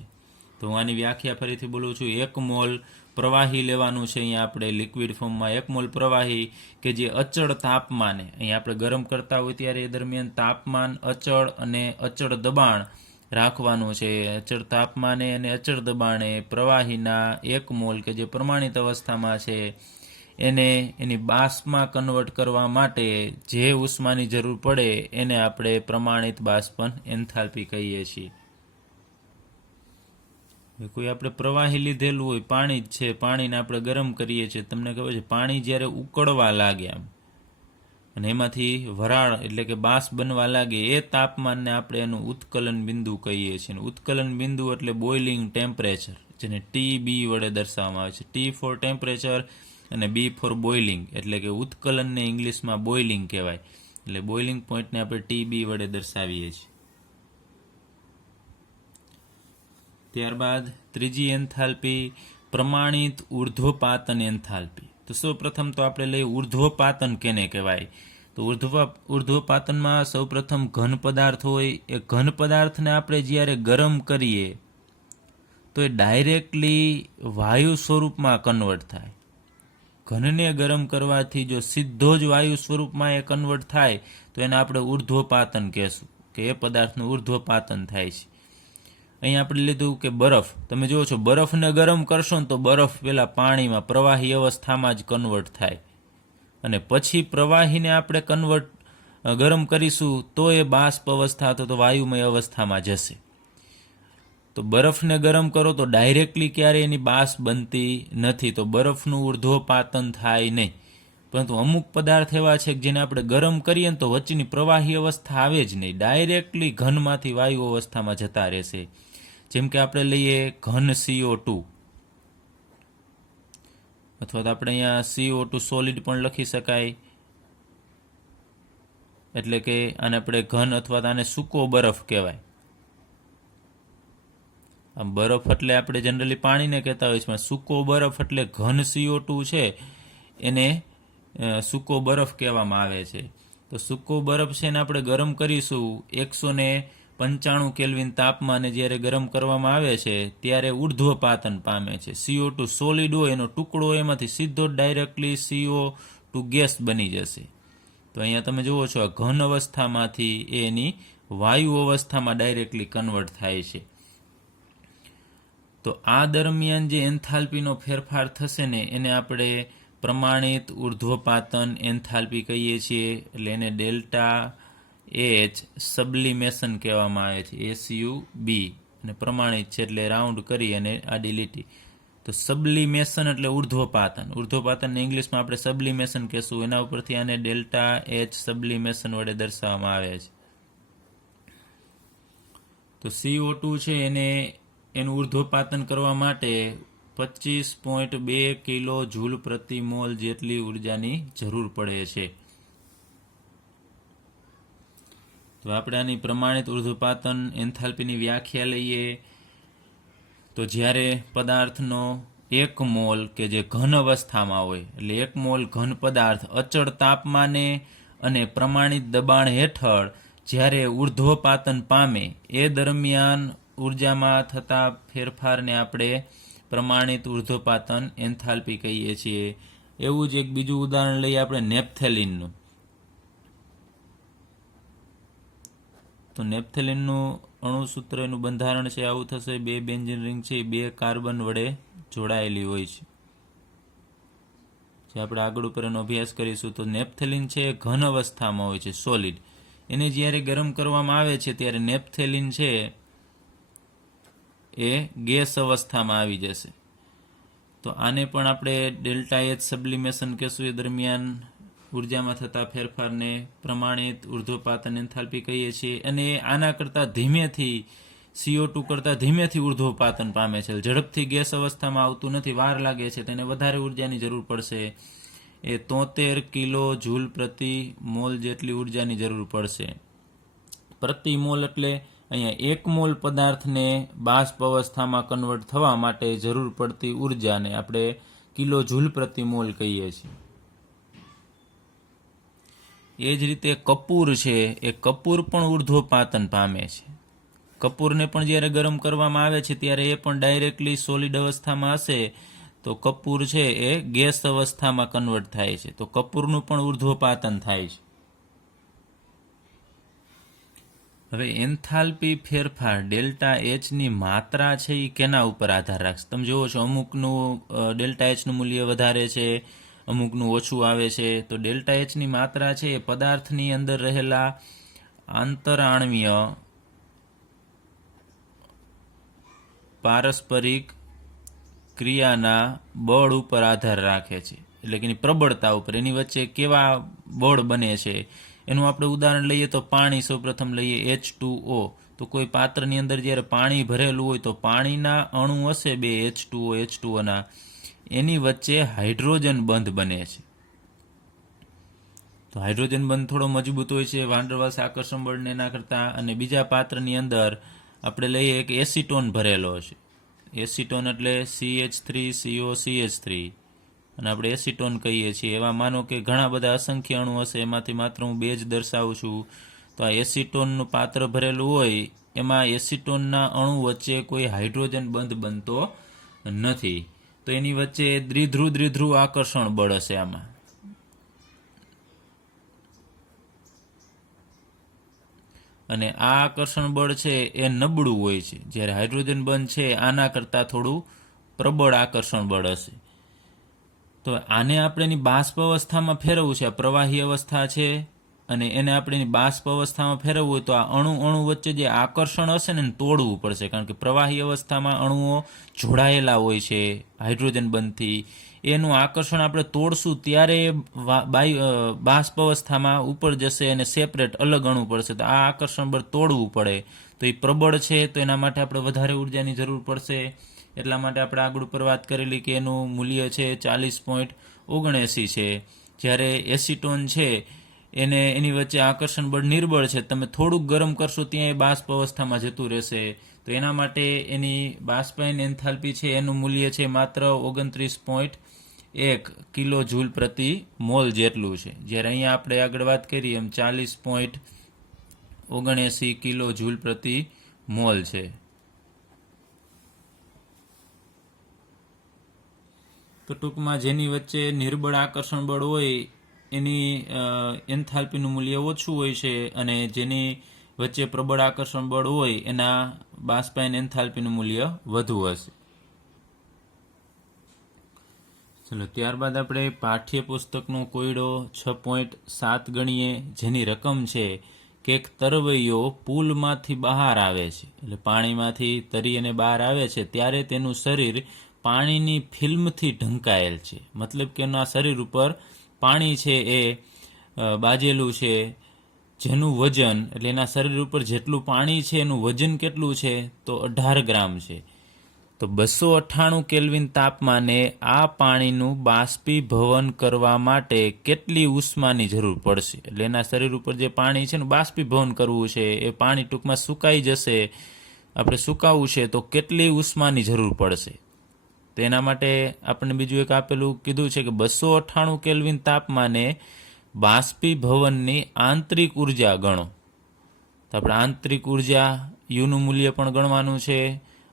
તો હું આની વ્યાખ્યા ફરીથી બોલું છું. 1 મોલ પ્રવાહી લેવાનું છે. અહીંયા આપણે લિક્વિડ ફોર્મમાં 1 મોલ પ્રવાહી કે જે અચળ તાપમાને, અહીંયા આપણે ગરમ કરતા હોય ત્યારે એ દરમિયાન તાપમાન અચળ અને અચળ દબાણ રાખવાનું છે. અચળ તાપમાને અને અચળ દબાણે પ્રવાહીના 1 મોલ કે જે પ્રમાણિત અવસ્થામાં છે એને એની બાષ્પમાં કન્વર્ટ કરવા માટે જે ઉષ્માની જરૂર પડે એને આપણે પ્રમાણિત બાષ્પન એન્થાલ્પી કહીએ છીએ. કોઈ આપણે પ્રવાહી લીધેલું હોય, પાણી જ છે, પાણીને આપણે ગરમ કરીએ છીએ. તમને ખબર છે પાણી જ્યારે ઉકળવા લાગે આમ અને એમાંથી વરાળ એટલે કે બાષ્પ બનવા લાગે એ તાપમાનને આપણે એનું ઉત્કલન બિંદુ કહીએ છીએ. ઉત્કલન બિંદુ એટલે બોઇલિંગ ટેમ્પરેચર, જેને TB વડે દર્શાવવામાં આવે છે. T ફોર ટેમ્પરેચર અને B ફોર બોઇલિંગ, એટલે કે ઉત્કલનને ઇંગ્લિશમાં બોઇલિંગ કહેવાય. એટલે બોઇલિંગ પોઈન્ટને આપણે TB વડે દર્શાવીએ છીએ. ત્યારબાદ ત્રીજી એન્થાલ્પી પ્રમાણિત ઉર્ધ્વપાતન એન્થાલ્પી. તો સૌપ્રથમ તો આપણે લઈએ ઉર્ધ્વપાતન કેને કહેવાય. તો ઉર્ધ્વપાતનમાં સૌપ્રથમ ઘન પદાર્થ હોય, એ ઘન પદાર્થને આપણે જ્યારે ગરમ કરીએ તો એ ડાયરેક્ટલી વાયુ સ્વરૂપમાં કન્વર્ટ થાય. ઘનને ગરમ કરવાથી જો સીધો જ વાયુ સ્વરૂપમાં એ કન્વર્ટ થાય તો એને આપણે ઉર્ધ્વપાતન કહેશું, કે એ પદાર્થનું ઉર્ધ્વપાતન થાય છે. અહીંયા આપણે લીધું કે બરફ. તમે જુઓ છો બરફને ગરમ કરશો ને તો બરફ પેલા પાણીમાં પ્રવાહી અવસ્થામાં જ કન્વર્ટ થાય અને પછી પ્રવાહીને આપણે ગરમ કરીશું તો એ બાષ્પ અવસ્થા અથવા તો વાયુમય અવસ્થામાં જશે. તો બરફને ગરમ કરો તો ડાયરેક્ટલી ક્યારે એની બાષ્પ બનતી નથી, તો બરફનું ઉર્ધ્વપાતન થાય નહીં. પરંતુ અમુક પદાર્થ એવા છે કે જેને આપણે ગરમ કરીએ ને તો વચ્ચેની પ્રવાહી અવસ્થા આવે જ નહીં, ડાયરેક્ટલી ઘનમાંથી વાયુ અવસ્થામાં જતા રહેશે. જેમ કે આપણે લઈએ ઘન CO2, અથવા તો આપણે અહીંયા CO2 સોલિડ પણ લખી શકાય. એટલે કે આને આપણે ઘન અથવા તો આને સૂકો બરફ કહેવાય. આમ બરફ એટલે આપણે જનરલી પાણીને કહેતા હોય છે, સૂકો બરફ એટલે ઘન CO2 છે એને સૂકો બરફ કહેવામાં આવે છે. તો સૂકો બરફ છે એને આપણે ગરમ કરીશું 195 કેલ્વિન તાપમાને જ્યારે ગરમ કરવામાં આવે છે ત્યારે ઉર્ધ્વપાતન પામે છે. CO2 સોલિડ હોય એનો ટુકડો એમાંથી સીધો ડાયરેક્ટલી CO2 ગેસ બની જશે. તો અહીંયા તમે જુઓ છો આ ઘન અવસ્થામાંથી એની વાયુ અવસ્થામાં ડાયરેક્ટલી કન્વર્ટ થાય છે. તો આ દરમિયાન જે એન્થાલ્પીનો ફેરફાર થશે ને એને આપણે પ્રમાણિત ઉર્ધ્વપાતન એન્થાલ્પી કહીએ છીએ. એટલે એને ડેલ્ટા H સબ્લિમેશન કહેવામાં આવે છે, SUB, અને પ્રમાણિત છે એટલે રાઉન્ડ કરી અને આડી લીટી. તો સબ્લિમેશન એટલે ઉર્ધ્વપાતન. ઉર્ધ્વપાતનને ઇંગ્લિશમાં આપણે સબ્લિમેશન કહેશું. એના ઉપરથી આને ડેલ્ટા H સબ્લિમેશન વડે દર્શાવવામાં આવે છે. તો CO2 છે એને એનું ઉર્ધ્વપાતન કરવા માટે 25.2 કિલો જૂલ પ્રતિ મોલ જેટલી ઉર્જાની જરૂર પડે છે. તો આપણે આની પ્રમાણિત ઉર્ધ્વપાતન એન્થાલ્પીની વ્યાખ્યા લઈએ તો જ્યારે પદાર્થનો 1 મોલ કે જે ઘન અવસ્થામાં હોય, એટલે 1 મોલ ઘન પદાર્થ અચળ તાપમાને અને પ્રમાણિત દબાણ હેઠળ જ્યારે ઉર્ધ્વપાતન પામે એ દરમિયાન ઉર્જામાં થતા ફેરફારને આપણે પ્રમાણિત ઉર્ધ્વપાતન એન્થાલ્પી કહીએ છીએ. એવું જ એક બીજું ઉદાહરણ લઈએ આપણે નેપ્થેલિનનું. તો નેપ્થેલિનનું અણુસૂત્ર એનું બંધારણ છે આવું થશે. 2 બેન્ઝીન રિંગ છે, 2 કાર્બન વડે જોડાયેલી હોય છે. જે આપણે આગળ ઉપર એનો અભ્યાસ કરીશું. તો નેપ્થેલિન છે ઘન અવસ્થામાં હોય છે, સોલિડ. એને જ્યારે ગરમ કરવામાં આવે છે ત્યારે નેપ્થેલિન છે એ ગેસ અવસ્થામાં આવી જશે. તો આને પણ આપણે ડેલ્ટા H સબ્લિમેશન કહેશું. એ દરમિયાન ઉર્જામાં થતા ફેરફારને પ્રમાણિત ઉર્ધ્વપાતન એન્થાલ્પી કહીએ છીએ. અને આના કરતાં ધીમેથી CO2 કરતાં ધીમેથી ઉર્ધ્વપાતન પામે છે. ઝડપથી ગેસ અવસ્થામાં આવતું નથી, વાર લાગે છે, તેને વધારે ઉર્જાની જરૂર પડશે. એ 73 કિલો જૂલ પ્રતિ મોલ જેટલી ઉર્જાની જરૂર પડશે. પ્રતિ મોલ એટલે અહીંયા 1 મોલ પદાર્થને બાષ્પ અવસ્થામાં કન્વર્ટ થવા માટે જરૂર પડતી ઉર્જાને આપણે કિલો જૂલ પ્રતિ મોલ કહીએ છીએ. એ જ રીતે કપૂર છે, એ કપૂર પણ ઉર્ધ્વપાતન પામે છે. કપૂરને પણ જ્યારે ગરમ કરવામાં આવે છે ત્યારે એ પણ ડાયરેક્ટલી સોલિડ અવસ્થામાં હશે તો કપૂર છે એ ગેસ અવસ્થામાં કન્વર્ટ થાય છે. તો કપૂરનું પણ ઉર્ધ્વપાતન થાય છે. હવે એન્થાલ્પી ફેરફાર ડેલ્ટા એચની માત્રા છે એ કેના ઉપર આધાર રાખશે? તમે જુઓ છો અમુકનું ડેલ્ટા એચનું મૂલ્ય વધારે છે, અમુકનું ઓછું આવે છે. તો ડેલ્ટા એચની માત્રા છે એ પદાર્થની અંદર રહેલા આંતરાણવીય પારસ્પરિક ક્રિયાના બળ ઉપર આધાર રાખે છે, એટલે કે એની પ્રબળતા ઉપર, એની વચ્ચે કેવા બળ બને છે. એનું આપણે ઉદાહરણ લઈએ તો પાણી સૌપ્રથમ લઈએ, H2O. તો કોઈ પાત્રની અંદર જ્યારે પાણી ભરેલું હોય તો પાણીના અણુ હશે બે H2O ના, એની વચ્ચે હાઇડ્રોજન બંધ બને છે. તો હાઇડ્રોજન બંધ થોડો મજબૂત હોય છે વાન ડર વાલ્સ આકર્ષણ બળને એના કરતાં. અને બીજા પાત્રની અંદર આપણે લઈએ કે એસિટોન ભરેલો છે. એસિટોન એટલે CH3COCH3, અને આપણે એસિટોન કહીએ છીએ. એવા માનો કે ઘણા બધા અસંખ્ય અણુ હશે, એમાંથી માત્ર હું 2 જ દર્શાવું છું. તો આ એસિટોનનું પાત્ર ભરેલું હોય એમાં એસિટોનના અણુ વચ્ચે કોઈ હાઇડ્રોજન બંધ બનતો નથી. તો એની વચ્ચે દ્વિધ્રુવ આકર્ષણ બળ હશે આમાં. અને આ આકર્ષણ બળ છે એ નબળું હોય છે, જ્યારે હાઇડ્રોજન બંધ છે આના કરતાં થોડું પ્રબળ આકર્ષણ બળ હશે. તો આને આપણે એની બાષ્પ અવસ્થામાં ફેરવવું છે. આ પ્રવાહી અવસ્થા છે અને એને આપણે એની બાષ્પ અવસ્થામાં ફેરવવું હોય તો આ અણુ વચ્ચે જે આકર્ષણ હશે ને એને તોડવું પડશે, કારણ કે પ્રવાહી અવસ્થામાં અણુઓ જોડાયેલા હોય છે હાઇડ્રોજન બંધથી. એનું આકર્ષણ આપણે તોડશું ત્યારે બાષ્પ અવસ્થામાં ઉપર જશે અને સેપરેટ અલગ અણુ પડશે. તો આ આકર્ષણ બળ તોડવું પડે. તો એ પ્રબળ છે, તો એના માટે આપણે વધારે ઉર્જાની જરૂર પડશે. એટલા માટે આપણે આગળ ઉપર વાત કરેલી કે એનું મૂલ્ય છે 40.79 છે. જ્યારે એસિટોન છે એને એની વચ્ચે આકર્ષણ બળ નિર્બળ છે, તમે થોડુંક ગરમ કરશો ત્યાં એ બાષ્પ અવસ્થામાં જતું રહેશે. તો એના માટે એની બાષ્પાયન એન્થાલ્પી છે એનું મૂલ્ય છે માત્ર 29.1 કિલો જૂલ પ્રતિ મોલ જેટલું છે. જ્યારે અહીંયા આપણે આગળ વાત કરી એમ 40.79 કિલો જૂલ પ્રતિ મોલ છે. તો ટૂંકમાં જેની વચ્ચે નિર્બળ આકર્ષણ બળ હોય એની એન્થાલ્પીનું મૂલ્ય ઓછું હોય છે, અને જેની વચ્ચે પ્રબળ આકર્ષણ બળ હોય એના બાષ્પાયન એન્થાલ્પીનું મૂલ્ય વધુ હશે. ચલો ત્યારબાદ આપણે પાઠ્યપુસ્તકનો કોયડો 6.7 ગણીએ, જેની રકમ છે કે એક તરવૈયો પુલમાંથી બહાર આવે છે, એટલે પાણીમાંથી તરી અને બહાર આવે છે ત્યારે તેનું શરીર પાણીની ફિલ્મથી ઢંકાયેલ છે. મતલબ કે એના શરીર ઉપર પાણી છે એ બાજેલું છે, જેનું વજન, એટલે એના શરીર ઉપર જેટલું પાણી છે એનું વજન કેટલું છે તો 18 ગ્રામ છે. તો 298 કેલ્વિન તાપમાને આ પાણીનું બાષ્પીભવન કરવા માટે કેટલી ઉષ્માની જરૂર પડશે? એટલે એના શરીર ઉપર જે પાણી છે એનું બાષ્પીભવન કરવું છે, એ પાણી ટૂંકમાં સુકાઈ જશે, આપણે સુકાવવું છે તો કેટલી ઉષ્માની જરૂર પડશે? તો એના માટે આપણને બીજું એક આપેલું કીધું છે કે 298 કેલ્વિન તાપમાને બાષ્પીભવનની આંતરિક ઉર્જા ગણો. તો આપણે આંતરિક ઉર્જા યુનું મૂલ્ય પણ ગણવાનું છે.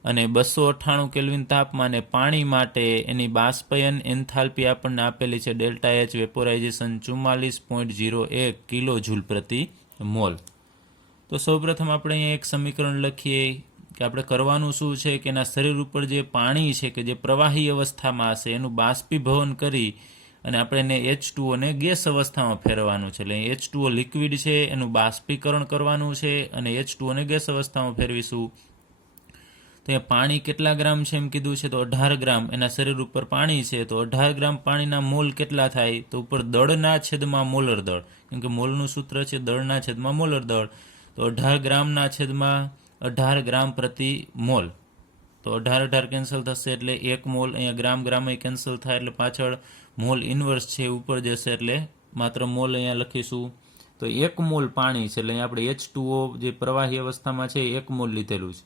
અને 298 કેલ્વિન તાપમાને પાણી માટે એની બાષ્પયન એન્થાલ્પી આપણને આપેલી છે ડેલ્ટા એચ વેપોરાઇઝેશન 44.01 કિલો જૂલ પ્રતિ મોલ. તો સૌપ્રથમ આપણે અહીંયા એક સમીકરણ લખીએ કે આપણે કરવાનું શું છે કે એના શરીર ઉપર જે પાણી છે કે જે પ્રવાહી અવસ્થામાં હશે એનું બાષ્પીભવન કરી અને આપણે એને H2O ને ગેસ અવસ્થામાં ફેરવવાનું છે. એટલે H2O લિક્વિડ છે એનું બાષ્પીકરણ કરવાનું છે અને H2O ને ગેસ અવસ્થામાં ફેરવીશું. તો એ પાણી કેટલા ગ્રામ છે એમ કીધું છે તો 18 ગ્રામ એના શરીર ઉપર પાણી છે. તો 18 ગ્રામ પાણીના મોલ કેટલા થાય? તો ઉપર દળના છેદમાં મોલર દળ, કેમ કે મોલનું સૂત્ર છે દળના છેદમાં મોલર દળ. તો 18 ગ્રામના છેદમાં 18 ગ્રામ પ્રતિ મોલ. તો 18 કેન્સલ થશે એટલે 1 મોલ. અહીંયા ગ્રામ કેન્સલ થાય એટલે પાછળ મોલ ઇન્વર્સ છે ઉપર જશે એટલે માત્ર મોલ અહીંયા લખીશું. તો 1 મોલ પાણી છે એટલે અહીંયા આપણે H2O જે પ્રવાહી અવસ્થામાં છે 1 મોલ લીધેલું છે.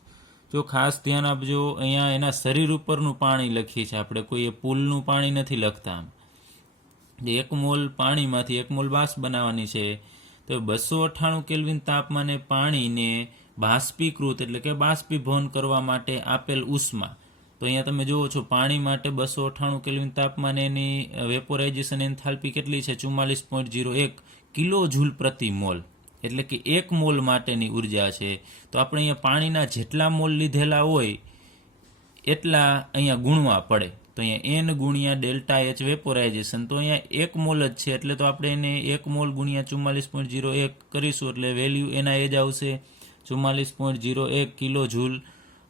જો ખાસ ધ્યાન આપજો, અહીંયા એના શરીર ઉપરનું પાણી લખીએ છીએ આપણે, કોઈ એ પુલનું પાણી નથી લખતા. 1 મોલ પાણીમાંથી 1 મોલ બાષ્પ બનાવવાની છે. તો 298 કેલ્વિન તાપમાને પાણીને બાષ્પીકૃત એટલે કે બાષ્પીભવન કરવા માટે આપેલ ઉષ્મા, તો અહીંયા તમે જુઓ છો પાણી માટે 298 કેલ્વિન તાપમાને એની વેપોરાઇઝેશન એન્થાલ્પી કેટલી છે 44.01 કિલો જૂલ પ્રતિ મોલ, એટલે કે 1 મોલ માટેની ઉર્જા છે. તો આપણે અહીંયા પાણીના જેટલા મોલ લીધેલા હોય એટલા અહીંયા ગુણવા પડે. તો અહીંયા n ગુણ્યા ડેલ્ટા એચ વેપોરાઇઝેશન, તો અહીંયા 1 મોલ જ છે એટલે તો આપણે એને 1 મોલ ગુણ્યા 44.01 કરીશું એટલે વેલ્યુ એના એ જ આવશે 44.01 કિલો જૂલ.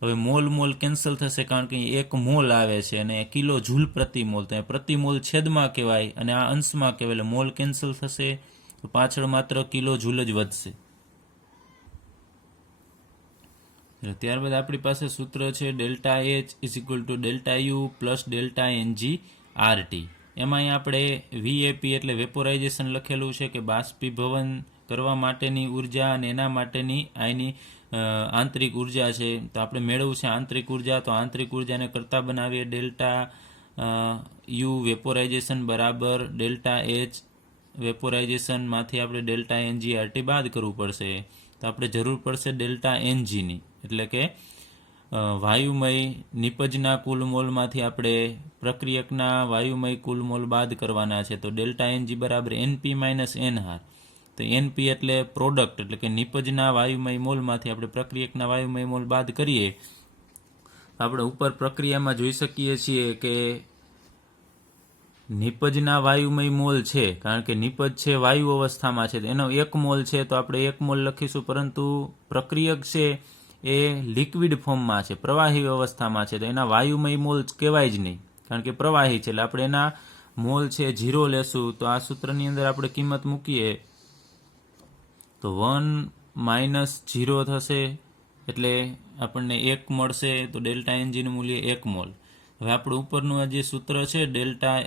હવે મોલ કેન્સલ થશે કારણ કે 1 મોલ આવે છે અને કિલો જૂલ પ્રતિ મોલ, તો પ્રતિ મોલ છેદમાં કહેવાય અને આ અંશમાં કહેવાય એટલે મોલ કેન્સલ થશે, તો પાછળ માત્ર કિલો જૂલ જ વધશે. ત્યારબાદ આપણી પાસે સૂત્ર છે delta H is equal to delta U plus delta NG RT. એમાં અહીં આપણે વીએપી એટલે વેપોરાઇઝેશન લખેલું છે કે બાષ્પીભવન કરવા માટેની ઉર્જા અને એના માટેની આની આંતરિક ઉર્જા છે. તો આપણે મેળવવું છે આંતરિક ઉર્જા, તો આંતરિક ઉર્જાને કરતા બનાવીએ ડેલ્ટા યુ વેપોરાઇઝેશન બરાબર ડેલ્ટા એચ વેપોરાઇઝેશનમાંથી આપણે ડેલ્ટા એનજી આરટી બાદ કરવું પડશે. તો આપણે જરૂર પડશે ડેલ્ટા એનજીની, એટલે કે વાયુમય નિપજના કુલ મોલમાંથી આપણે પ્રક્રિયકના વાયુમય કુલ મોલ બાદ કરવાના છે. તો ડેલ્ટા એનજી બરાબર એનપી માઇનસ એનઆર. તો એનપી એટલે પ્રોડક્ટ, એટલે કે નિપજના વાયુમય મોલમાંથી આપણે પ્રક્રિયકના વાયુમય મોલ બાદ કરીએ. આપણે ઉપર પ્રક્રિયામાં જોઈ શકીએ છીએ કે નિપજના વાયુમય મોલ છે, કારણ કે નિપજ છે વાયુ અવસ્થામાં છે, એનો 1 મોલ છે તો આપણે 1 મોલ લખીશું, પરંતુ પ્રક્રિયક છે એ લિક્વિડ ફોર્મમાં છે, પ્રવાહી અવસ્થામાં છે, તો એના વાયુમય મોલ કહેવાય જ નહીં કારણ કે પ્રવાહી છે, એટલે આપણે એના મોલ છે 0 લેશું. તો આ સૂત્રની અંદર આપણે કિંમત મૂકીએ તો 1 માઇનસ 0 થશે એટલે આપણને 1 મળશે. તો ડેલ્ટા એનજીનું મૂલ્ય 1 મોલ. હવે આપણું ઉપરનું આ જે સૂત્ર છે ડેલ્ટા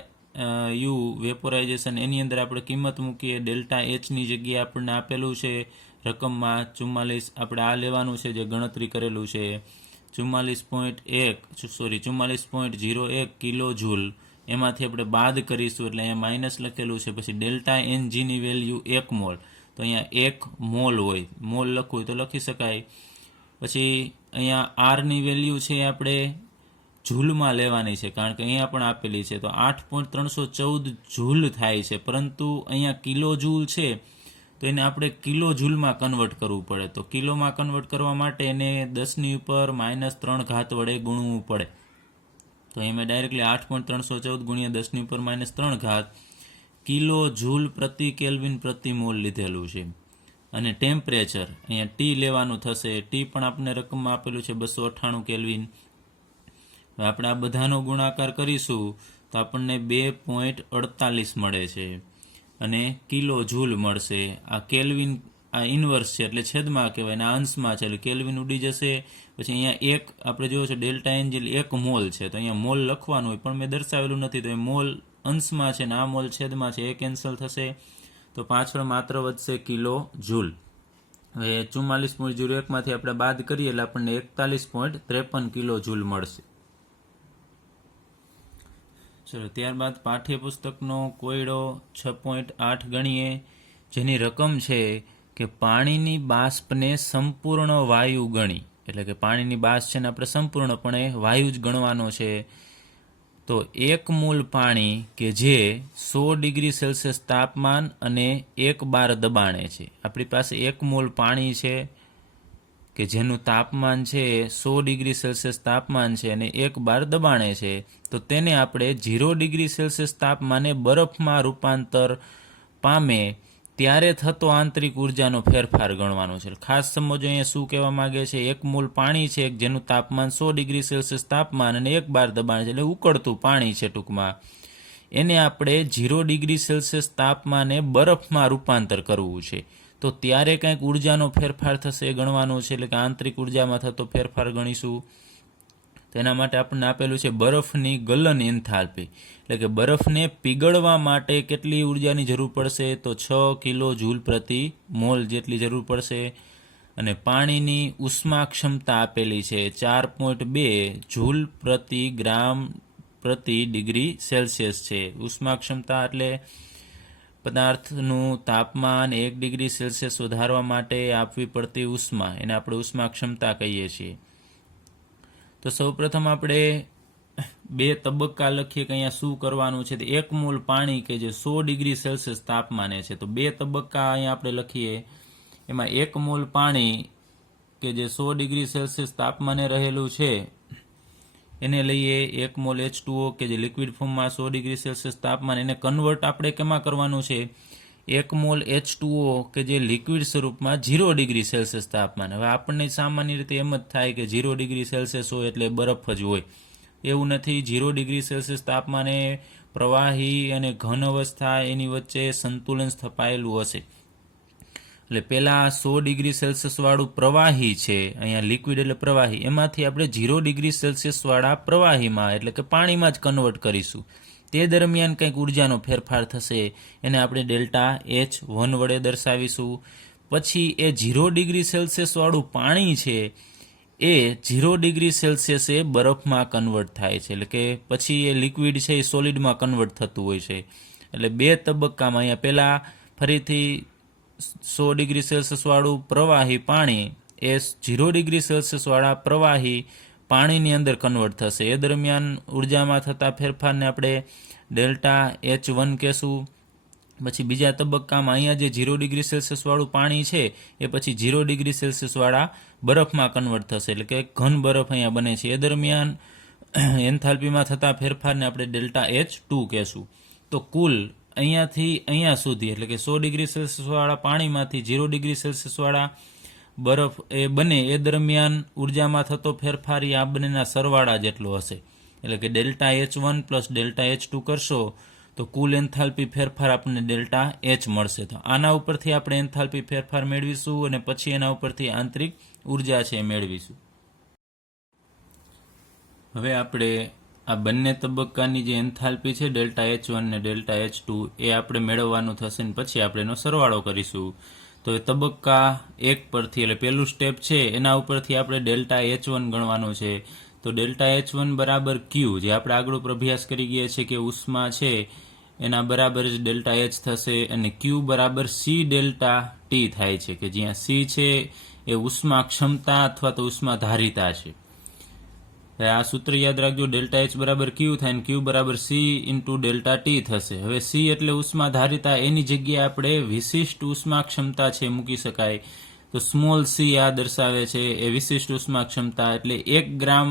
યુ વેપોરાઇઝેશન, એની અંદર આપણે કિંમત મૂકીએ. ડેલ્ટા એચની જગ્યાએ આપણને આપેલું છે રકમમાં 44, આપણે આ લેવાનું છે જે ગણતરી કરેલું છે 44.01 કિલો જૂલ, એમાંથી આપણે બાદ કરીશું એટલે અહીંયા માઇનસ લખેલું છે. પછી ડેલ્ટા એનજીની વેલ્યુ 1 મોલ, તો અહીંયા 1 મોલ હોય, મોલ લખવું હોય તો લખી શકાય. પછી અહીંયા આરની વેલ્યુ છે આપણે જૂલમાં લેવાની છે કારણ કે અહીંયા પણ આપેલી છે, તો 8.314 જૂલ થાય છે, પરંતુ અહીંયા કિલો જૂલ છે તો એને આપણે કિલો જૂલમાં કન્વર્ટ કરવું પડે. તો કિલોમાં કન્વર્ટ કરવા માટે એને 10 ઉપર -3 ઘાત વડે ગુણવું પડે. તો એમાં ડાયરેક્ટલી 8.314 ગુણ્યા 10 ઉપર -3 ઘાત કિલો જૂલ પ્રતિ કેલ્વિન પ્રતિ મોલ લીધેલું છે. અને ટેમ્પરેચર અહીંયા ટી લેવાનું થશે, ટી પણ આપણને રકમમાં આપેલું છે 298 કેલ્વિન. હવે આપણે આ બધાનો ગુણાકાર કરીશું તો આપણને 2.48 મળે છે અને કિલો જૂલ મળશે. આ કેલ્વિન આ ઇન્વર્સ છે એટલે છેદમાં કહેવાય ને આ અંશમાં છે એટલે કેલ્વિન ઉડી જશે. પછી અહીંયા 1 આપણે જોયું છે ડેલ્ટા એનજી 1 મોલ છે, તો અહીંયા મોલ લખવાનું હોય પણ મેં દર્શાવેલું નથી, તો એ મોલ અંશમાં છે ને આ મોલ છેદમાં છે, એ કેન્સલ થશે, તો પાછળ માત્ર વધશે કિલો જૂલ. હવે 44.01 માંથી આપણે બાદ કરીએ એટલે આપણને 41.53 કિલો જૂલ મળશે. ચલો ત્યારબાદ પાઠ્યપુસ્તકનો કોયડો 6.8 ગણીએ, જેની રકમ છે કે પાણીની બાષ્પને સંપૂર્ણ વાયુ ગણી, એટલે કે પાણીની બાષ્પ છે ને આપણે સંપૂર્ણપણે વાયુ જ ગણવાનો છે. તો 1 મોલ પાણી કે જે 100 ડિગ્રી સેલ્સિયસ તાપમાન અને 1 બાર દબાણે છે, આપણી પાસે 1 મોલ પાણી છે કે જેનું તાપમાન છે 100 ડિગ્રી સેલ્સિયસ તાપમાન છે અને 1 બાર દબાણે છે, તો તેને આપણે 0 ડિગ્રી સેલ્સિયસ તાપમાને બરફમાં રૂપાંતર પામે ત્યારે થતો આંતરિક ઉર્જાનો ફેરફાર ગણવાનો છે. ખાસ સમજો અહીંયા શું કહેવા માંગે છે, 1 મોલ પાણી છે જેનું તાપમાન 100 ડિગ્રી સેલ્સિયસ તાપમાન અને 1 બાર દબાણ છે, એટલે ઉકળતું પાણી છે ટૂંકમાં, એને આપણે 0 ડિગ્રી સેલ્સિયસ તાપમાને બરફમાં રૂપાંતર કરવું છે. તો ત્યારે કંઈક ઉર્જાનો ફેરફાર થશે એ ગણવાનું છે, એટલે કે આંતરિક ઉર્જામાં થતો ફેરફાર ગણીશું. તેના માટે આપણને આપેલું છે બરફની ગલન એન્થાલ્પી, એટલે કે બરફને પીગળવા માટે કેટલી ઉર્જાની જરૂર પડશે, તો 6 કિલો જૂલ પ્રતિ મોલ જેટલી જરૂર પડશે. અને પાણીની ઉષ્મા ક્ષમતા આપેલી છે 4.2 જૂલ પ્રતિ ગ્રામ પ્રતિ ડિગ્રી સેલ્સિયસ છે. ઉષ્મા ક્ષમતા એટલે પદાર્થનું તાપમાન 1 ડિગ્રી સેલ્સિયસ વધારવા માટે આપવી પડતી ઉષ્મા, એને આપણે ઉષ્મા ક્ષમતા કહીએ છીએ. તો સૌપ્રથમ આપણે બે તબક્કા લખીએ કે અહીંયા શું કરવાનું છે. 1 મોલ પાણી કે જે 100 ડિગ્રી સેલ્સિયસ તાપમાને છે, તો બે તબક્કા અહીંયા આપણે લખીએ. એમાં 1 મોલ પાણી કે જે 100 ડિગ્રી સેલ્સિયસ તાપમાને રહેલું છે એને લઈએ. 1 મોલ H2O કે જે લિક્વિડ ફોર્મમાં 100 ડિગ્રી સેલ્સિયસ તાપમાન, એને કન્વર્ટ આપણે કેમાં કરવાનું છે? 1 મોલ H2O કે જે લિક્વિડ સ્વરૂપમાં 0 ડિગ્રી સેલ્સિયસ તાપમાન. હવે આપણને સામાન્ય રીતે એમ જ થાય કે 0 ડિગ્રી સેલ્સિયસ હોય એટલે બરફ જ હોય. એવું નથી. 0 ડિગ્રી સેલ્સિયસ તાપમાને પ્રવાહી અને ઘન અવસ્થા એની વચ્ચે સંતુલન સ્થપાયેલું હશે. એટલે પહેલાં 100 ડિગ્રી સેલ્સિયસ વાળું પ્રવાહી છે, અહીંયા લિક્વિડ એટલે પ્રવાહી, એમાંથી આપણે 0 ડિગ્રી સેલ્સિયસ વાળા પ્રવાહીમાં એટલે કે પાણીમાં જ કન્વર્ટ કરીશું. તે દરમિયાન કંઈક ઉર્જાનો ફેરફાર થશે, એને આપણે ડેલ્ટા H1 વડે દર્શાવીશું. પછી એ 0 ડિગ્રી સેલ્સિયસ વાળું પાણી છે એ 0 ડિગ્રી સેલ્સિયસે બરફમાં કન્વર્ટ થાય છે, એટલે કે પછી એ લિક્વિડ છે એ સોલિડમાં કન્વર્ટ થતું હોય છે. એટલે બે તબક્કામાં અહીંયા પહેલાં ફરીથી 100 ડિગ્રી સેલ્સિયસ વાળું પ્રવાહી પાણી એ 0 ડિગ્રી સેલ્સિયસ વાળા પ્રવાહી પાણીની અંદર કન્વર્ટ થશે. એ દરમિયાન ઉર્જામાં થતા ફેરફારને આપણે ડેલ્ટા H1 કહેશું. પછી બીજા તબક્કામાં અહીંયા જે 0 ડિગ્રી સેલ્સિયસ વાળું પાણી છે એ પછી 0 ડિગ્રી સેલ્સિયસ વાળા બરફમાં કન્વર્ટ થશે, એટલે કે ઘન બરફ અહીંયા બને છે. એ દરમિયાન એન્થાલ્પીમાં થતા ફેરફારને આપણે ડેલ્ટા H2 કહેશું. તો કુલ અહીંયાથી અહીંયા સુધી એટલે કે 100 ડિગ્રી સેલ્સિયસ વાળા પાણીમાંથી 0 ડિગ્રી સેલ્સિયસ વાળા બરફ એ બને એ દરમિયાન ઉર્જામાં થતો ફેરફાર આ બંનેના સરવાળા જેટલો હશે, એટલે કે delta H1 plus delta H2 કરશો તો કુલ એન્થાલ્પી ફેરફાર આપણને ડેલ્ટા H મળશે. તો આના ઉપરથી આપણે એન્થાલ્પી ફેરફાર મેળવીશું અને પછી એના ઉપરથી આંતરિક ઉર્જા છે એ મેળવીશું. હવે આપણે આ બંને તબક્કાની જે એન્થાલ્પી છે ડેલ્ટા H1 ને ડેલ્ટા H2 એ આપણે મેળવવાનું થશે ને પછી આપણે એનો સરવાળો કરીશું. તો એ તબક્કા 1 પરથી એટલે પહેલું સ્ટેપ છે એના ઉપરથી આપણે ડેલ્ટા H1 ગણવાનું છે. તો ડેલ્ટા H1 બરાબર Q, જે આપણે આગળ અભ્યાસ કરી ગયા છે કે ઉષ્મા છે એના બરાબર જ ડેલ્ટા H થશે, અને Q બરાબર C ડેલ્ટા T થાય છે, કે જ્યાં C છે એ ઉષ્મા ક્ષમતા અથવા તો ઉષ્મા ધારિતા છે. આ સૂત્ર યાદ રાખજો, ડેલ્ટા H બરાબર Q થાય ને Q બરાબર C ઇન્ટુ ડેલ્ટા T થશે. હવે C એટલે ઉષ્મા ધારિતા, એની જગ્યાએ આપણે વિશિષ્ટ ઉષ્મા ક્ષમતા છે મૂકી શકાય. તો સ્મોલ c આ દર્શાવે છે એ વિશિષ્ટ ઉષ્મા ક્ષમતા, એટલે 1 ગ્રામ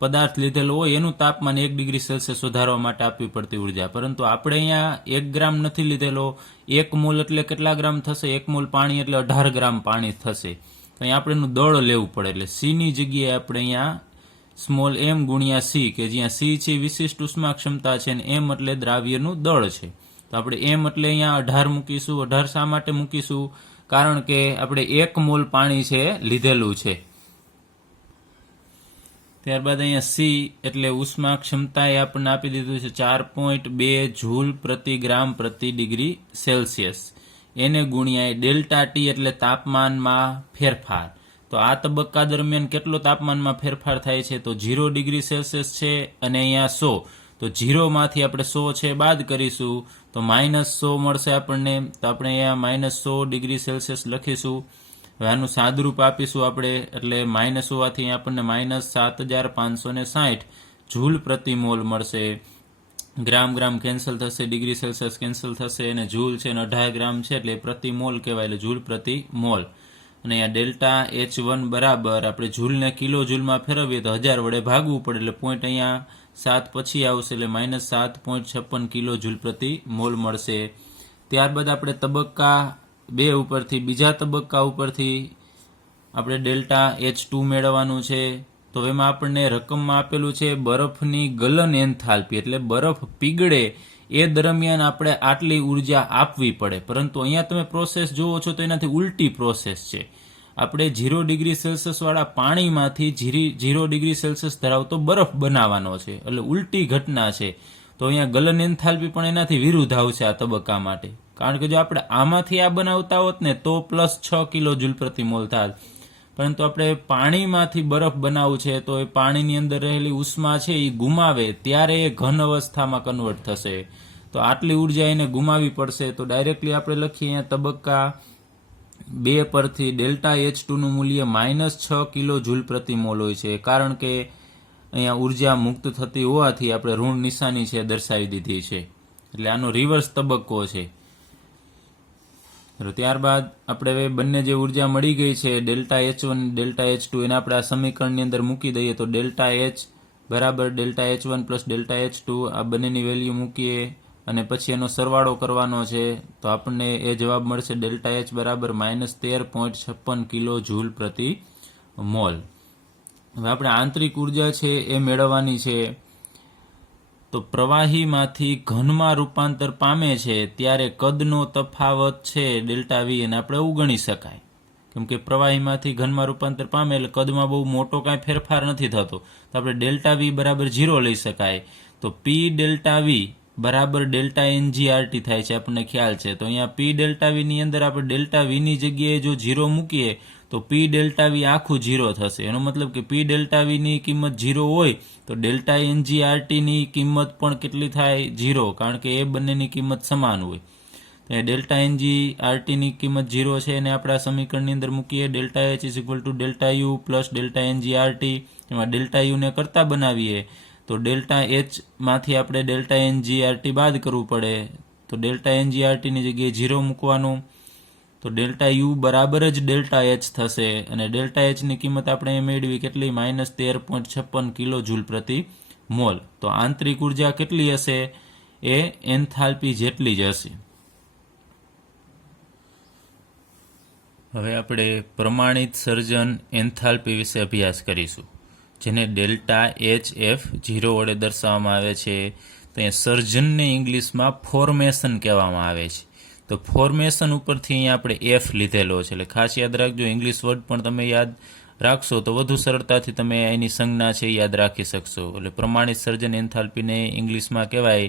પદાર્થ લીધેલો હોય એનું તાપમાન 1 ડિગ્રી સેલ્સિયસ વધારવા માટે આપવી પડતી ઉર્જા. પરંતુ આપણે અહીંયા 1 ગ્રામ નથી લીધેલો, 1 મોલ એટલે કેટલા ગ્રામ થશે? 1 મોલ પાણી એટલે 18 ગ્રામ પાણી થશે. તો અહીંયા આપણે એનું દળ લેવું પડે, એટલે c ની જગ્યાએ આપણે અહીંયા સ્મોલ m ગુણ્યા c, કે જ્યાં c છે વિશિષ્ટ ઉષ્મા ક્ષમતા છે અને m એટલે દ્રાવ્યનું દળ છે. તો આપણે m એટલે અહીંયા 18 મૂકીશું. 18 શા માટે મૂકીશું? કારણ કે આપણે 1 મોલ પાણી છે લીધેલું છે. ત્યારબાદ અહીંયા C એટલે ઉષ્મા ક્ષમતા એ આપણને આપી દીધું છે 4.2 જૂલ પ્રતિ ગ્રામ પ્રતિ ડિગ્રી સેલ્સિયસ. એને ગુણ્યા ડેલ્ટા T એટલે તાપમાનમાં ફેરફાર. તો આ તબક્કા દરમિયાન કેટલો તાપમાનમાં ફેરફાર થાય છે? તો 0 ડિગ્રી સેલ્સિયસ છે અને અહીંયા 100. તો 0 માંથી આપણે 100 છે બાદ કરીશું તો -100 મળશે આપણને. તો આપણે અહીંયા -100 ડિગ્રી સેલ્સિયસ લખીશું. હવે આનું સાદરૂપ આપીશું આપણે, એટલે માઇનસ હોવાથી આપણને -7560 જૂલ પ્રતિ મોલ મળશે. ગ્રામ ગ્રામ કેન્સલ થશે, ડિગ્રી સેલ્સિયસ કેન્સલ થશે, અને જૂલ છે અને 18 ગ્રામ છે એટલે પ્રતિ મોલ કહેવાય, એટલે જૂલ પ્રતિ મોલ. અને અહીંયા ડેલ્ટા H1 બરાબર આપણે જૂલને કિલો જૂલમાં ફેરવીએ તો 1000 વડે ભાગવું પડે, એટલે પોઈન્ટ અહીંયા 7 પછી આવશે, એટલે -7.56 કિલો જૂલ પ્રતિ મોલ મળશે. ત્યારબાદ આપણે તબક્કા 2 ઉપરથી બીજા તબક્કા ઉપરથી આપણે ડેલ્ટા H2 મેળવવાનું છે. તો એમાં આપણને રકમમાં આપેલું છે બરફની ગલન એન્થાલ્પી, એટલે બરફ પીગળે એ દરમિયાન આપણે આટલી ઉર્જા આપવી પડે. પરંતુ અહીંયા તમે પ્રોસેસ જુઓ છો તો એનાથી ઉલટી પ્રોસેસ છે. આપણે 0 ડિગ્રી સેલ્સિયસ વાળા પાણીમાંથી 0 ડિગ્રી સેલ્સિયસ ધરાવતો બરફ બનાવવાનો છે, એટલે ઉલટી ઘટના છે. તો અહીંયા ગલન એન્થાલ્પી પણ એનાથી વિરુદ્ધ આવશે આ તબક્કા માટે. કારણ કે જો આપણે આમાંથી આ બનાવતા હોત ને તો +6 કિલો જૂલ પ્રતિ મોલ થાત, પરંતુ આપણે પાણીમાંથી બરફ બનાવવું છે તો એ પાણીની અંદર રહેલી ઉષ્મા છે એ ગુમાવે ત્યારે એ ઘન અવસ્થામાં કન્વર્ટ થશે. તો આટલી ઉર્જા એને ગુમાવવી પડશે. તો ડાયરેક્ટલી આપણે લખીએ અહીંયા તબક્કા 2 પરથી ડેલ્ટા H2 નું મૂલ્ય -6 કિલો જૂલ પ્રતિ મોલ હોય છે. કારણ કે અહીંયા ઉર્જા મુક્ત થતી હોવાથી આપણે ઋણ નિશાની છે દર્શાવી દીધી છે, એટલે આનો રિવર્સ તબક્કો છે. ત્યારબાદ આપણે હવે બંને જે ઉર્જા મળી ગઈ છે ડેલ્ટા H1 ડેલ્ટા H2 એને આપણે આ સમીકરણની અંદર મૂકી દઈએ તો ડેલ્ટા H બરાબર delta H1 plus delta H2 આ બંનેની વેલ્યુ મૂકીએ અને પછી એનો સરવાળો કરવાનો છે તો આપણને એ જવાબ મળશે ડેલ્ટા H બરાબર -13.56 કિલો જૂલ પ્રતિ મોલ. હવે આપણે આંતરિક ઉર્જા છે એ મેળવવાની છે. તો પ્રવાહીમાંથી ઘનમાં રૂપાંતર પામે છે ત્યારે કદનો તફાવત છે ડેલ્ટા વી એને આપણે અવગણી શકાય, કેમ કે પ્રવાહીમાંથી ઘનમાં રૂપાંતર પામે એટલે કદમાં બહુ મોટો કાંઈ ફેરફાર નથી થતો, તો આપણે ડેલ્ટા વી બરાબર 0 લઈ શકાય. તો પી ડેલ્ટા વી બરાબર ડેલ્ટા NGRT થાય છે, આપણને ખ્યાલ છે. તો અહીંયા પી ડેલ્ટા વીની અંદર આપણે ડેલ્ટા વીની જગ્યાએ જો 0 મૂકીએ તો પી ડેલ્ટા વી આખું 0 થશે. એનો મતલબ કે પી ડેલ્ટા વીની કિંમત 0 હોય તો ડેલ્ટા NGRTની કિંમત પણ કેટલી થાય 0, કારણ કે એ બંનેની કિંમત સમાન હોય. તો ડેલ્ટા NGRTની કિંમત 0 છે અને આપણે આ સમીકરણની અંદર મૂકીએ delta H is equal to delta U plus delta NGRT. એમાં ડેલ્ટા યુને કરતા બનાવીએ તો ડેલ્ટા H માંથી આપણે ડેલ્ટા NGRT બાદ કરવું પડે, તો ડેલ્ટા NGRTની જગ્યાએ 0 મૂકવાનું, તો ડેલ્ટા યુ બરાબર જ ડેલ્ટા H થશે અને ડેલ્ટા Hની કિંમત આપણે મેળવી કેટલી -13.56 કિલો જૂલ પ્રતિ મોલ. તો આંતરિક ઉર્જા કેટલી હશે એ એન્થાલ્પી જેટલી જ હશે. હવે આપણે પ્રમાણિત સર્જન એન્થાલ્પી વિશે અભ્યાસ કરીશું, જેને ડેલ્ટા HF 0 વડે દર્શાવવામાં આવે છે. તો એ સર્જનને ઇંગ્લિશમાં ફોર્મેશન કહેવામાં આવે છે. તો ફોર્મેશન ઉપરથી અહીંયા આપણે F લીધેલો છે, એટલે ખાસ યાદ રાખજો. ઇંગ્લિશ વર્ડ પણ તમે યાદ રાખશો તો વધુ સરળતાથી તમે એની સંજ્ઞા છે યાદ રાખી શકશો. એટલે પ્રમાણિત સર્જન એન્થાલ્પીને ઇંગ્લિશમાં કહેવાય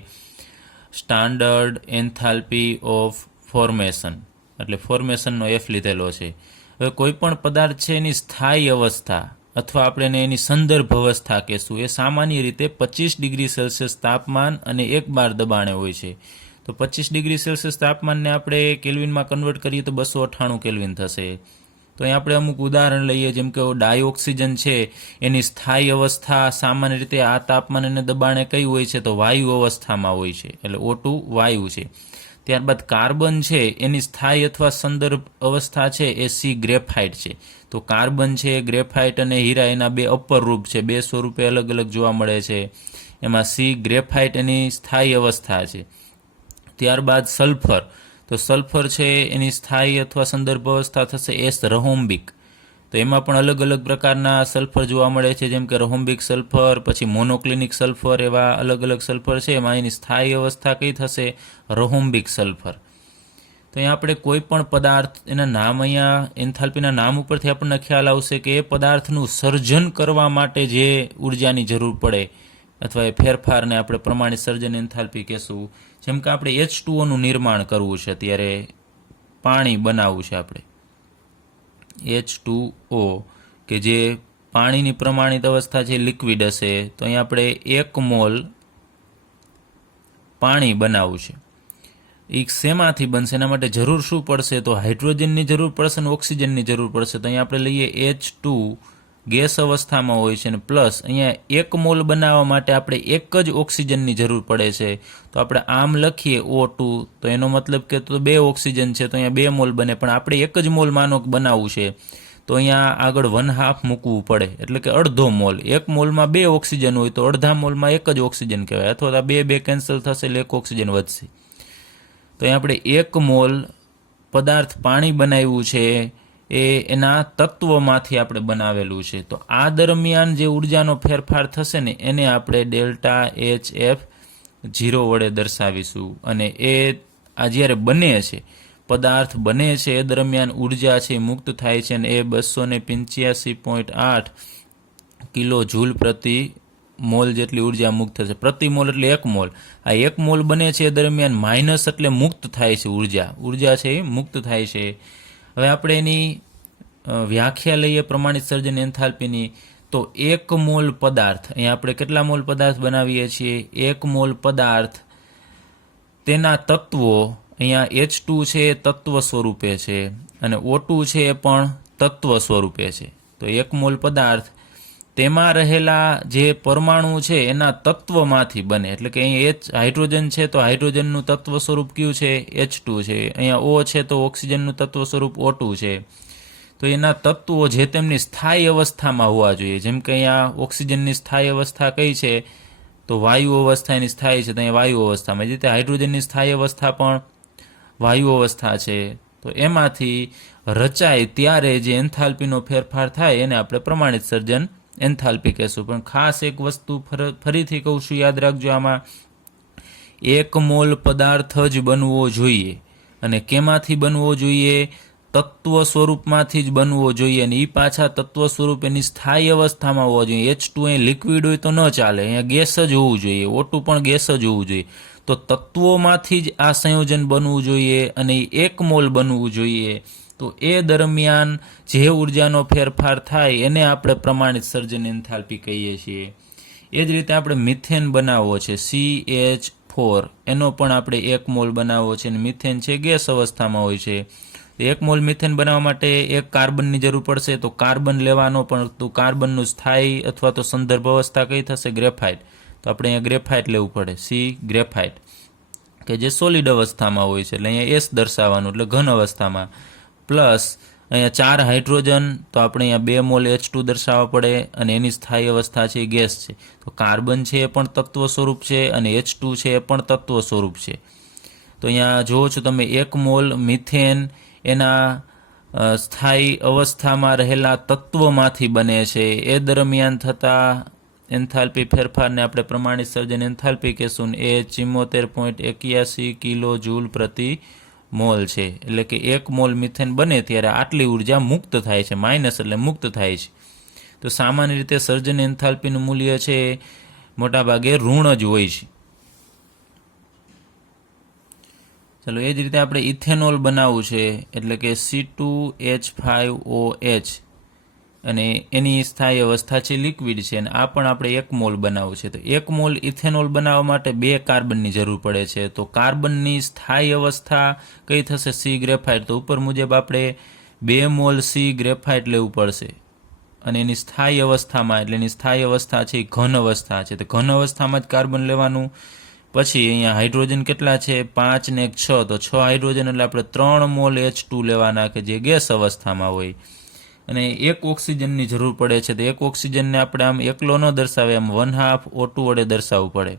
સ્ટાન્ડર્ડ એન્થાલ્પી ઓફ ફોર્મેશન, એટલે ફોર્મેશનનો F લીધેલો છે. હવે કોઈ પણ પદાર્થ છે એની સ્થાયી અવસ્થા અથવા આપણે એની સંદર્ભ અવસ્થા કહેશું, એ સામાન્ય રીતે 25 ડિગ્રી સેલ્સિયસ તાપમાન અને 1 બાર દબાણે હોય છે. તો 25 ડિગ્રી સેલ્સિયસ તાપમાનને આપણે કેલ્વિનમાં કન્વર્ટ કરીએ તો 298 કેલ્વિન થશે. તો અહીં આપણે અમુક ઉદાહરણ લઈએ, જેમ કે ડાયોક્સિજન છે એની સ્થાયી અવસ્થા સામાન્ય રીતે આ તાપમાન અને દબાણે કઈ હોય છે તો વાયુ અવસ્થામાં હોય છે, એટલે O2 વાયુ છે. ત્યારબાદ કાર્બન છે એની સ્થાયી અથવા સંદર્ભ અવસ્થા છે એ C ગ્રેફાઇટ છે. તો કાર્બન છે, ગ્રેફાઇટ અને હીરા એના બે અપર રૂપ છે, બે સ્વરૂપે અલગ અલગ જોવા મળે છે. એમાં C ગ્રેફાઇટ એની સ્થાયી અવસ્થા છે. ત્યારબાદ સલ્ફર, તો સલ્ફર છે એની સ્થાયી અથવા સંદર્ભ અવસ્થા થશે S રહોમ્બિક. તો એમાં પણ અલગ અલગ પ્રકારના સલ્ફર જોવા મળે છે, જેમ કે રહોમ્બિક સલ્ફર, પછી મોનોક્લિનિક સલ્ફર, એવા અલગ અલગ સલ્ફર છે. એમાં એની સ્થાયી અવસ્થા કઈ થશે રહોમ્બિક સલ્ફર. તો અહીંયા આપણે કોઈ પણ પદાર્થ એના નામ અહીંયા એન્થાલ્પીના નામ ઉપરથી આપણને ખ્યાલ આવશે કે એ પદાર્થનું સર્જન કરવા માટે જે ઉર્જાની જરૂર પડે અથવા એ ફેરફારને આપણે પ્રમાણિત સર્જન એન્થાલ્પી કહેશું. જેમ કે આપણે H2Oનું નિર્માણ કરવું છે, ત્યારે પાણી બનાવવું છે આપણે H2O, કે જે પાણીની પ્રમાણિત અવસ્થા છે લિક્વિડ હશે. તો અહીંયા આપણે 1 મોલ પાણી બનાવવું છે. એ શેમાંથી બનશે, એના માટે જરૂર શું પડશે તો હાઇડ્રોજનની જરૂર પડશે અને ઓક્સિજનની જરૂર પડશે. તો અહીંયા આપણે લઈએ H2 ગેસ અવસ્થામાં હોય છે, અને પ્લસ અહીંયા 1 મોલ બનાવવા માટે આપણે 1 જ ઓક્સિજનની જરૂર પડે છે. તો આપણે આમ લખીએ O2, તો એનો મતલબ કે તો 2 ઓક્સિજન છે, તો અહીંયા 2 મોલ બને, પણ આપણે 1 જ મોલ માનો બનાવવું છે તો અહીંયા આગળ 1/2 મૂકવું પડે, એટલે કે અડધો મોલ. 1 મોલમાં 2 ઓક્સિજન હોય તો અડધા મોલમાં 1 જ ઓક્સિજન કહેવાય, અથવા 2 કેન્સલ થશે એટલે 1 ઓક્સિજન વધશે. તો અહીંયા આપણે 1 મોલ પદાર્થ પાણી બનાવ્યું છે એ એના તત્વમાંથી આપણે બનાવેલું છે. તો આ દરમિયાન જે ઉર્જાનો ફેરફાર થશે ને એને આપણે ડેલ્ટા HF 0 વડે દર્શાવીશું. અને એ આ જ્યારે બને છે, પદાર્થ બને છે એ દરમિયાન ઉર્જા છે મુક્ત થાય છે, અને એ 285.8 કિલો જૂલ પ્રતિ મોલ જેટલી ઉર્જા મુક્ત થશે. પ્રતિ મોલ એટલે 1 મોલ. આ 1 મોલ બને છે એ દરમિયાન માઇનસ એટલે મુક્ત થાય છે ઉર્જા છે એ મુક્ત થાય છે. હવે આપણે એની વ્યાખ્યા લઈએ પ્રમાણિત સર્જન એન્થાલ્પીની. તો 1 મોલ પદાર્થ, અહીંયા આપણે કેટલા મોલ પદાર્થ બનાવીએ છીએ 1 મોલ પદાર્થ, તેના તત્વો અહીંયા H2 છે એ તત્વ સ્વરૂપે છે અને O2 છે એ પણ તત્વ સ્વરૂપે છે. તો 1 મોલ પદાર્થ તેમાં રહેલા જે પરમાણુ છે એના તત્વમાંથી બને. એટલે કે અહીં હાઇડ્રોજન છે તો હાઇડ્રોજનનું તત્વ સ્વરૂપ કયું છે? H2 છે. અહીંયા O છે તો ઓક્સિજનનું તત્વ સ્વરૂપ O2 છે. તો એના તત્વો જે તેમની સ્થાયી અવસ્થામાં હોવા જોઈએ. જેમ કે અહીંયા ઓક્સિજનની સ્થાયી અવસ્થા કઈ છે? તો વાયુ અવસ્થા એની સ્થાયી છે, તો અહીંયા વાયુ અવસ્થામાં. જે રીતે હાઇડ્રોજનની સ્થાયી અવસ્થા પણ વાયુ અવસ્થા છે. તો એમાંથી રચાય ત્યારે જે એન્થાલ્પીનો ફેરફાર થાય એને આપણે પ્રમાણિત સર્જન એન્થાલ્પી કહેશું. પણ ખાસ એક વસ્તુ ફરીથી કહું છું, યાદ રાખજો, આમાં 1 મોલ પદાર્થ જ બનવો જોઈએ. અને કેમાંથી બનવો જોઈએ? તત્વ સ્વરૂપમાંથી જ બનવો જોઈએ. અને એ પાછા તત્વ સ્વરૂપ એની સ્થાયી અવસ્થામાં હોવા જોઈએ. H2 અહીં લિક્વિડ હોય તો ન ચાલે, અહીંયા ગેસ જ હોવું જોઈએ. O2 પણ ગેસ જ હોવું જોઈએ. તો તત્વોમાંથી જ આ સંયોજન બનવું જોઈએ અને 1 મોલ બનવું જોઈએ. તો એ દરમિયાન જે ઉર્જાનો ફેરફાર થાય એને આપણે પ્રમાણિત સર્જન એન્થાલ્પી કહીએ છીએ. એ જ રીતે આપણે મિથેન બનાવવો છે, CH4, એનો પણ આપણે 1 મોલ બનાવવો છે. અને મિથેન છે ગેસ અવસ્થામાં હોય છે. 1 મોલ મિથેન બનાવવા માટે 1 કાર્બનની જરૂર પડશે. તો કાર્બન લેવાનો, પણ તો કાર્બનનું સ્થાયી અથવા તો સંદર્ભ અવસ્થા કઈ થશે? ગ્રેફાઇટ. તો આપણે અહીંયા ગ્રેફાઇટ લેવું પડે, C ગ્રેફાઇટ, કે જે સોલિડ અવસ્થામાં હોય છે. એટલે અહીંયા S દર્શાવવાનું, એટલે ઘન અવસ્થામાં. પ્લસ અહીંયા 4 હાઇડ્રોજન, તો આપણે અહીંયા 2 મોલ H2 દર્શાવવા પડે. અને એની સ્થાયી અવસ્થા છે ગેસ છે. તો કાર્બન છે એ પણ તત્વ સ્વરૂપ છે અને H2 છે એ પણ તત્વ સ્વરૂપ છે. તો અહીંયા જુઓ છો તમે 1 મોલ મિથેન એના સ્થાયી અવસ્થામાં રહેલા તત્વમાંથી બને છે. એ દરમિયાન થતા એન્થાલ્પી ફેરફારને આપણે પ્રમાણિત સર્જન એન્થાલ્પી કહેશું. એ 74.81 કિલો જૂલ પ્રતિ મોલ છે. એટલે કે 1 મોલ મિથેન બને ત્યારે આટલી ઉર્જા મુક્ત થાય છે. માઇનસ એટલે મુક્ત થાય છે. તો સામાન્ય રીતે સર્જન એન્થાલ્પીનું મૂલ્ય છે મોટાભાગે ઋણ જ હોય છે. ચાલો, એ જ રીતે આપણે ઇથેનોલ બનાવવું છે, એટલે કે C2H5OH, અને એની સ્થાયી અવસ્થા છે લિક્વિડ છે. અને આ પણ આપણે 1 મોલ બનાવવું છે. તો 1 મોલ ઇથેનોલ બનાવવા માટે 2 કાર્બનની જરૂર પડે છે. તો કાર્બનની સ્થાયી અવસ્થા કઈ થશે? C graphite. તો ઉપર મુજબ આપણે 2 મોલ C ગ્રેફાઇટ લેવું પડશે. અને એની સ્થાયી અવસ્થામાં, એટલે એની સ્થાયી અવસ્થા છે ઘન અવસ્થા છે. તો ઘન અવસ્થામાં જ કાર્બન લેવાનું. પછી અહીંયા હાઇડ્રોજન કેટલા છે? 5 ને 1 6. તો 6 હાઇડ્રોજન એટલે આપણે 3 મોલ H2 લેવાના, કે જે ગેસ અવસ્થામાં હોય. અને 1 ઓક્સિજનની જરૂર પડે છે. તો 1 ઓક્સિજનને આપણે આમ એકલો ન દર્શાવે, આમ 1/2 O2 વડે દર્શાવવું પડે.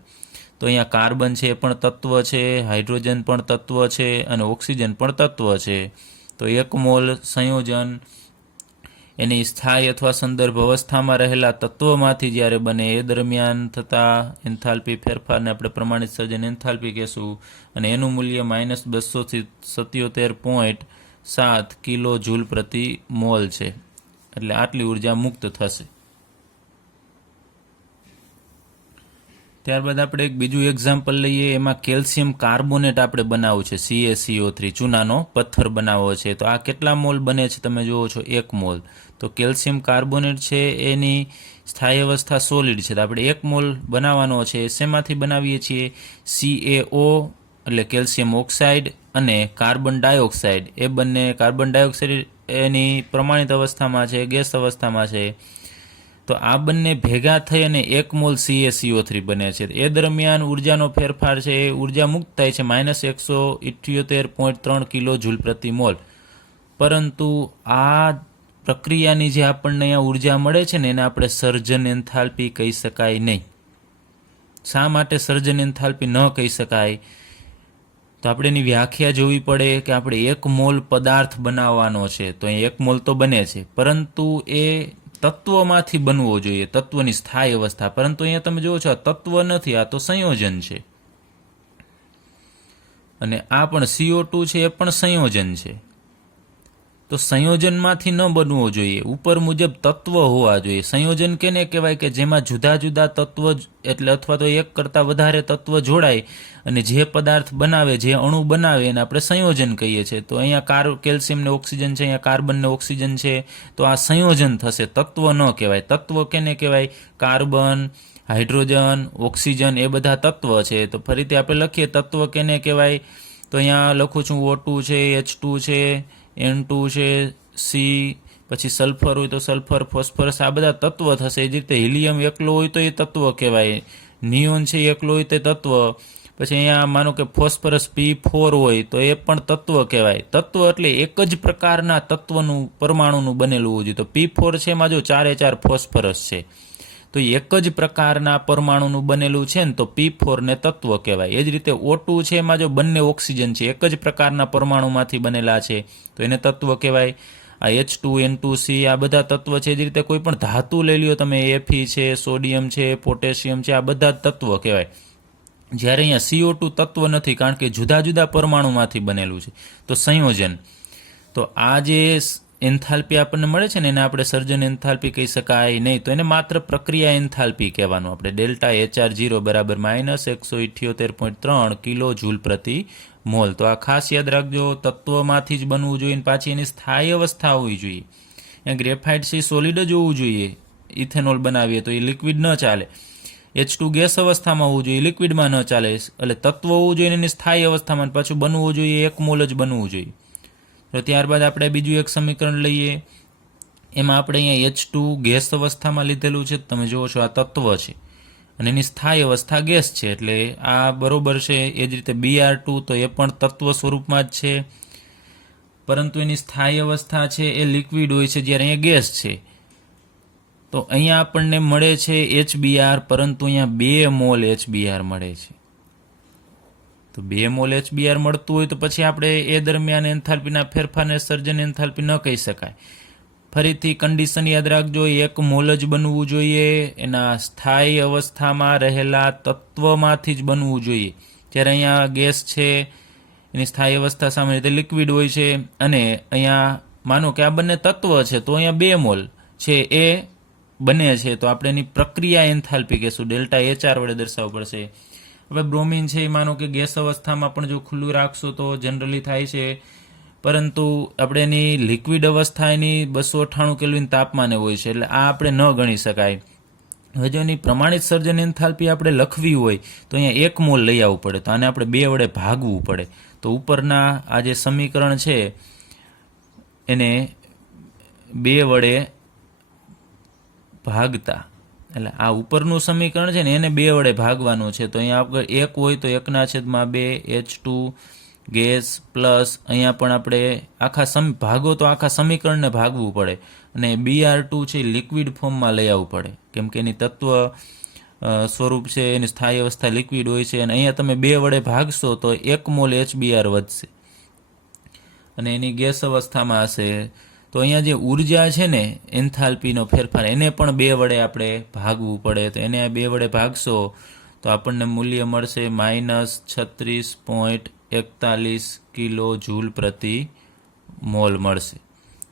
તો અહીંયા કાર્બન છે એ પણ તત્વ છે, હાઇડ્રોજન પણ તત્વ છે અને ઓક્સિજન પણ તત્વ છે. તો 1 મોલ સંયોજન એની સ્થાયી અથવા સંદર્ભ અવસ્થામાં રહેલા તત્વોમાંથી જ્યારે બને એ દરમિયાન થતા એન્થાલ્પી ફેરફારને આપણે પ્રમાણિત સર્જન એન્થાલ્પી કહેશું. અને એનું મૂલ્ય -277.7 કિલો જૂલ પ્રતિ મોલ છે. એટલે આટલી ઉર્જા મુક્ત થશે. ત્યારબાદ આપણે એક બીજું એક્ઝામ્પલ લઈએ. એમાં કેલ્શિયમ કાર્બોનેટ આપણે બનાવવું છે, CaCO3, ચૂનાનો પથ્થર બનાવવો છે. તો આ કેટલા મોલ બને છે? તમે જુઓ છો 1 મોલ. તો કેલ્શિયમ કાર્બોનેટ છે એની સ્થાયી અવસ્થા સોલિડ છે. તો આપણે 1 મોલ બનાવવાનો છે. શેમાંથી બનાવીએ છીએ? CaO એટલે કેલ્શિયમ ઓક્સાઇડ અને કાર્બન ડાયોક્સાઇડ. એ બંને, કાર્બન ડાયોક્સાઇડ એની પ્રમાણિત અવસ્થામાં છે, ગેસ અવસ્થામાં છે. તો આ બંને ભેગા થઈ અને 1 મોલ CaCO3 બને છે. એ દરમિયાન ઉર્જાનો ફેરફાર છે એ ઉર્જા મુક્ત થાય છે -178.3 કિલો જૂલ પ્રતિ મોલ. પરંતુ આ પ્રક્રિયાની જે આપણને અહીંયા ઉર્જા મળે છે ને એને આપણે સર્જન એન્થાલ્પી કહી શકાય નહીં. શા માટે સર્જન એન્થાલ્પી ન કહી શકાય? તો આપણે એની વ્યાખ્યા જોવી પડે કે આપણે 1 મોલ પદાર્થ બનાવવાનો છે. તો અહીં 1 મોલ તો બને છે, પરંતુ એ તત્વમાંથી બનવો જોઈએ, તત્વની સ્થાયી અવસ્થા. પરંતુ અહીંયા તમે જુઓ છો આ તત્વ નથી, આ તો સંયોજન છે. અને આ પણ CO2 છે એ પણ સંયોજન છે. તો સંયોજનમાંથી ન બનવો જોઈએ, ઉપર મુજબ તત્વ હોવા જોઈએ. સંયોજન કેને કહેવાય? કે જેમાં જુદા જુદા તત્વ, એટલે અથવા તો એક કરતાં વધારે તત્વ જોડાય અને જે પદાર્થ બનાવે, જે અણુ બનાવે એને આપણે સંયોજન કહીએ છીએ. તો અહીંયા કેલ્શિયમ ને ઓક્સિજન છે, અહીંયા કાર્બન ને ઓક્સિજન છે. તો આ સંયોજન થશે, તત્વ ન કહેવાય. તત્વ કેને કહેવાય? કાર્બન, હાઇડ્રોજન, ઓક્સિજન એ બધા તત્વ છે. તો ફરીથી આપણે લખીએ તત્વ કેને કહેવાય? તો અહીંયા લખું છું O2 છે, H2 છે, N2 છે, C, પછી સલ્ફર હોય તો સલ્ફર, ફોસ્ફરસ, આ બધા તત્વ થશે. એ જ રીતે હિલિયમ એકલો હોય તો એ તત્વ કહેવાય, નિયોન છે એકલો હોય તે તત્વ. પછી અહીંયા માનો કે ફોસ્ફરસ P4 હોય તો એ પણ તત્વ કહેવાય. તત્વ એટલે એક જ પ્રકારના તત્વનું પરમાણુનું બનેલું હોવું જોઈએ. તો P4 છે એમાં જો 4 ફોસ્ફરસ છે, તો એક જ પ્રકારના પરમાણુનું બનેલું છે ને તો P4 ને તત્વ કહેવાય. એ જ રીતે O2 છે એમાં જો બંને ઓક્સિજન છે, એક જ પ્રકારના પરમાણુમાંથી બનેલા છે તો એને તત્વ કહેવાય. આ H2, N2, C આ બધા તત્વ છે. એ જ રીતે કોઈ પણ ધાતુ લઈ લ્યો તમે, Fe છે, સોડિયમ છે, પોટેશિયમ છે, આ બધા તત્વ કહેવાય. જ્યારે અહીંયા CO2 તત્વ નથી, કારણ કે જુદા જુદા પરમાણુમાંથી બનેલું છે, તો સંયોજન. તો આ જે એન્થાલ્પી આપણને મળે છે ને એને આપણે સર્જન એન્થાલ્પી કહી શકાય નહીં, તો એને માત્ર પ્રક્રિયા એન્થાલ્પી કહેવાનું આપણે. ડેલ્ટા HR0 બરાબર -178.3 કિલો જૂલ પ્રતિ મોલ. તો આ ખાસ યાદ રાખજો, તત્વમાંથી જ બનવું જોઈએ અને પાછી એની સ્થાયી અવસ્થા હોવી જોઈએ. ગ્રેફાઇટ છે સોલિડ જ હોવું જોઈએ. ઇથેનોલ બનાવીએ તો એ લિક્વિડ ન ચાલે. H2 ગેસ અવસ્થામાં હોવું જોઈએ, લિક્વિડમાં ન ચાલે. એટલે તત્વ હોવું જોઈએ એની સ્થાયી અવસ્થામાં, પાછું બનવું જોઈએ 1 મોલ જ બનવું જોઈએ. તો ત્યારબાદ આપણે બીજું એક સમીકરણ લઈએ. એમાં આપણે અહીંયા H2 ગેસ અવસ્થામાં લીધેલું છે, તમે જુઓ છો આ તત્વ છે અને એની સ્થાયી અવસ્થા ગેસ છે, એટલે આ બરોબર છે. એ જ રીતે Br2 તો એ પણ તત્વ સ્વરૂપમાં જ છે, પરંતુ એની સ્થાયી અવસ્થા છે એ લિક્વિડ હોય છે, જ્યારે અહીંયા ગેસ છે. તો અહીંયા આપણને મળે છે HBr, પરંતુ અહીંયા 2 મોલ HBr મળે છે. તો 2 મોલ HBr મળતું હોય તો પછી આપણે એ દરમિયાન એન્થાલ્પીના ફેરફારને સર્જન એન્થાલ્પી ન કહી શકાય. ફરીથી કન્ડિશન યાદ રાખજો, 1 મોલ જ બનવું જોઈએ, એના સ્થાયી અવસ્થામાં રહેલા તત્વમાંથી જ બનવું જોઈએ. જ્યારે અહીંયા ગેસ છે એની સ્થાયી અવસ્થા સામાન્ય રીતે લિક્વિડ હોય છે, અને અહીંયા માનો કે આ બંને તત્વ છે તો અહીંયા 2 મોલ છે એ બને છે, તો આપણે એની પ્રક્રિયા એન્થાલ્પી કહેશું. ડેલ્ટા HR વડે દર્શાવવું પડશે. હવે બ્રોમિન છે એ માનો કે ગેસ અવસ્થામાં પણ જો ખુલ્લું રાખશો તો જનરલી થાય છે, પરંતુ આપણે એની લિક્વિડ અવસ્થા એની 298 કેલ્વિન તાપમાને હોય છે, એટલે આ આપણે ન ગણી શકાય. હવે જો એની પ્રમાણિત સર્જન એન્થાલ્પી આપણે લખવી હોય તો અહીંયા 1 મોલ લઈ આવવું પડે, તો આને આપણે 2 વડે ભાગવું પડે. તો ઉપરના આ જે સમીકરણ છે એને 2 વડે ભાગતા, એટલે આ ઉપરનું સમીકરણ છે ને એને 2 વડે ભાગવાનું છે. તો અહીંયા આપણે 1 હોય તો 1/2 H2 ગેસ પ્લસ અહીંયા પણ આપણે આખા ભાગો તો આખા સમીકરણને ભાગવું પડે, અને Br2 છે લિક્વિડ ફોર્મમાં લઈ આવવું પડે, કેમ કે એની તત્વ સ્વરૂપ છે, એની સ્થાયી અવસ્થા લિક્વિડ હોય છે. અને અહીંયા તમે 2 વડે ભાગશો તો 1 મોલ HBr વધશે અને એની ગેસ અવસ્થામાં હશે. તો અહીંયા જે ઉર્જા છે ને એન્થાલ્પીનો ફેરફાર, એને પણ 2 વડે આપણે ભાગવું પડે. તો એને 2 વડે ભાગશો તો આપણને મૂલ્ય મળશે -36.41 કિલો જૂલ પ્રતિ મોલ મળશે.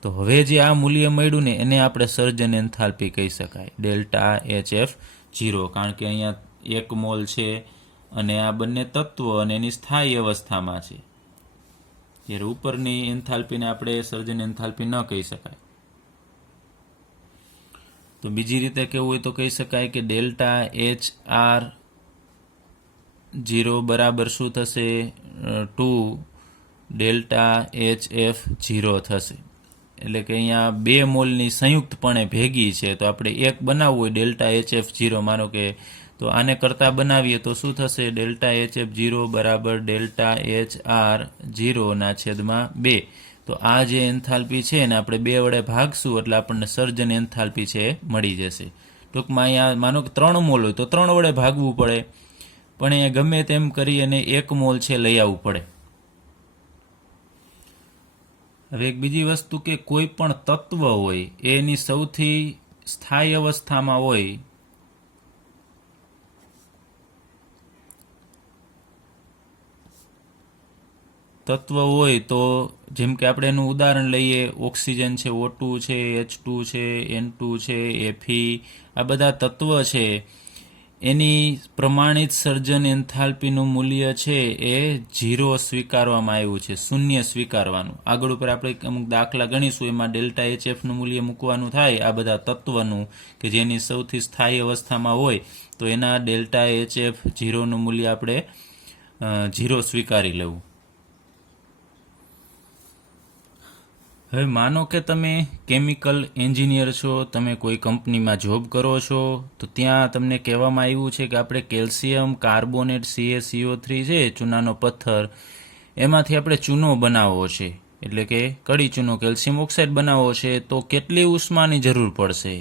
તો હવે જે આ મૂલ્ય મળ્યું ને એને આપણે સર્જન એન્થાલ્પી કહી શકાય, ડેલ્ટા HF0, કારણ કે અહીંયા 1 મોલ છે અને આ બંને તત્વો અને એની સ્થાયી અવસ્થામાં છે. જ્યારે ઉપરની એન્થાલ્પીને આપણે સર્જન એન્થાલ્પી ન કહી શકાય. તો બીજી રીતે કેવું હોય તો કહી શકાય કે ડેલ્ટા HR0 બરાબર શું થશે? 2 ડેલ્ટા HF0 થશે. એટલે કે અહીંયા 2 મોલની સંયુક્તપણે ભેગી છે, તો આપણે 1 બનાવવું હોય ડેલ્ટા HF0, માનો કે તો આને કરતાં બનાવીએ તો શું થશે? ડેલ્ટા HF0 બરાબર ડેલ્ટા HR0/2. તો આ જે એન્થાલ્પી છે ને આપણે 2 વડે ભાગશું એટલે આપણને સર્જન એન્થાલ્પી છે મળી જશે. ટૂંકમાં અહીંયા માનો કે 3 મોલ હોય તો 3 વડે ભાગવું પડે, પણ અહીંયા ગમે તેમ કરી અને 1 મોલ છે લઈ આવવું પડે. હવે એક બીજી વસ્તુ કે કોઈ પણ તત્વ હોય એની સૌથી સ્થાયી અવસ્થામાં હોય, તત્વ હોય તો જેમ કે આપણે એનું ઉદાહરણ લઈએ, ઓક્સિજન છે, O2 છે, H2 છે, N2 છે, Fe, આ બધા તત્વ છે, એની પ્રમાણિત સર્જન એન્થાલ્પીનું મૂલ્ય છે એ 0 સ્વીકારવામાં આવ્યું છે, 0 સ્વીકારવાનું. આગળ ઉપર આપણે અમુક દાખલા ગણીશું, એમાં ડેલ્ટા HFનું મૂલ્ય મૂકવાનું થાય આ બધા તત્વનું, કે જેની સૌથી સ્થાયી અવસ્થામાં હોય તો એના ડેલ્ટા HF0નું મૂલ્ય આપણે 0 સ્વીકારી લેવું. હવે માનો કે તમે કેમિકલ એન્જિનિયર છો, તમે કોઈ કંપનીમાં જોબ કરો છો, તો ત્યાં તમને કહેવામાં આવ્યું છે કે આપણે કેલ્શિયમ કાર્બોનેટ CaCO3 છે, ચૂનાનો પથ્થર, એમાંથી આપણે ચૂનો બનાવવો છે, એટલે કે કડી ચૂનો કેલ્શિયમ ઓક્સાઇડ બનાવવો છે, તો કેટલી ઉષ્માની જરૂર પડશે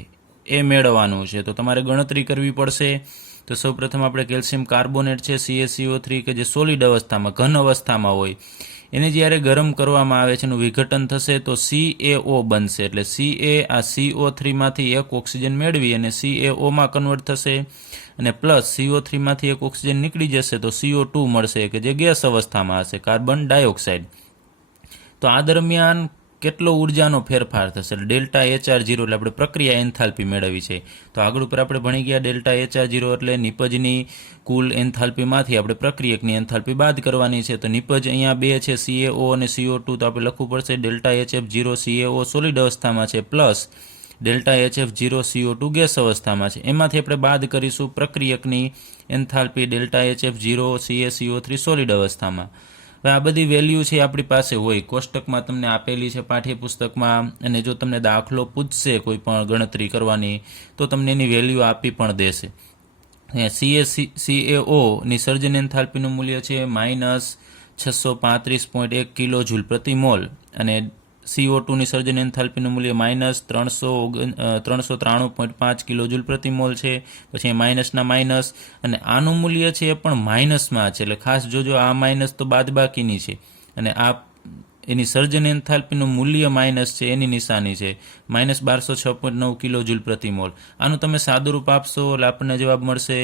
એ મેળવવાનું છે. તો તમારે ગણતરી કરવી પડશે. તો સૌપ્રથમ આપણે કેલ્શિયમ કાર્બોનેટ છે CaCO3 કે જે સોલિડ અવસ્થામાં ઘન અવસ્થામાં હોય એને જ્યારે ગરમ કરવામાં આવે છે, એનું વિઘટન થશે તો CaO બનશે. એટલે Ca આ CO3માંથી એક ઓક્સિજન મેળવી અને CaOમાં કન્વર્ટ થશે અને પ્લસ CO3માંથી એક ઓક્સિજન નીકળી જશે તો CO2 મળશે કે જે ગેસ અવસ્થામાં હશે, કાર્બન ડાયોક્સાઇડ. તો આ દરમિયાન કેટલો ઉર્જાનો ફેરફાર થશે? ડેલ્ટા HR0 એટલે આપણે પ્રક્રિયા એન્થાલ્પી મેળવી છે. તો આગળ ઉપર આપણે ભણી ગયા ડેલ્ટા HR0 એટલે નિપજની કુલ એન્થાલ્પીમાંથી આપણે પ્રક્રિયકની એન્થાલ્પી બાદ કરવાની છે. તો નિપજ અહીંયા 2 છે, CaO અને CO2, તો આપણે લખવું પડશે ડેલ્ટા HF0 CaO સોલિડ અવસ્થામાં છે plus delta HF0 CO2 gas અવસ્થામાં છે. એમાંથી આપણે બાદ કરીશું પ્રક્રિયકની enthalpy delta HF0 CaCO3 solid અવસ્થામાં. હવે આ બધી વેલ્યુ છે આપણી પાસે હોય, કોષ્ટકમાં તમને આપેલી છે પાઠ્યપુસ્તકમાં, અને જો તમને દાખલો પૂછશે કોઈ પણ ગણતરી કરવાની તો તમને એની વેલ્યુ આપી પણ દેશે. CaCO ની સર્જન એન્થાલ્પીનું મૂલ્ય છે -635.1 કિલો જૂલ પ્રતિ મોલ અને CO2ની સર્જન એન્થાલ્પીનું મૂલ્ય -393.5 કિલો જૂલ પ્રતિ મોલ છે. પછી માઇનસના માઇનસ, અને આનું મૂલ્ય છે એ પણ માઇનસમાં છે, એટલે ખાસ જોજો આ માઇનસ તો બાદબાકીની છે અને આ એની સર્જન એન્થાલ્પીનું મૂલ્ય માઇનસ છે એની નિશાની છે -1206.9 કિલો જૂલ પ્રતિ મોલ. આનું તમે સાદુરૂપ આપશો એટલે આપણને જવાબ મળશે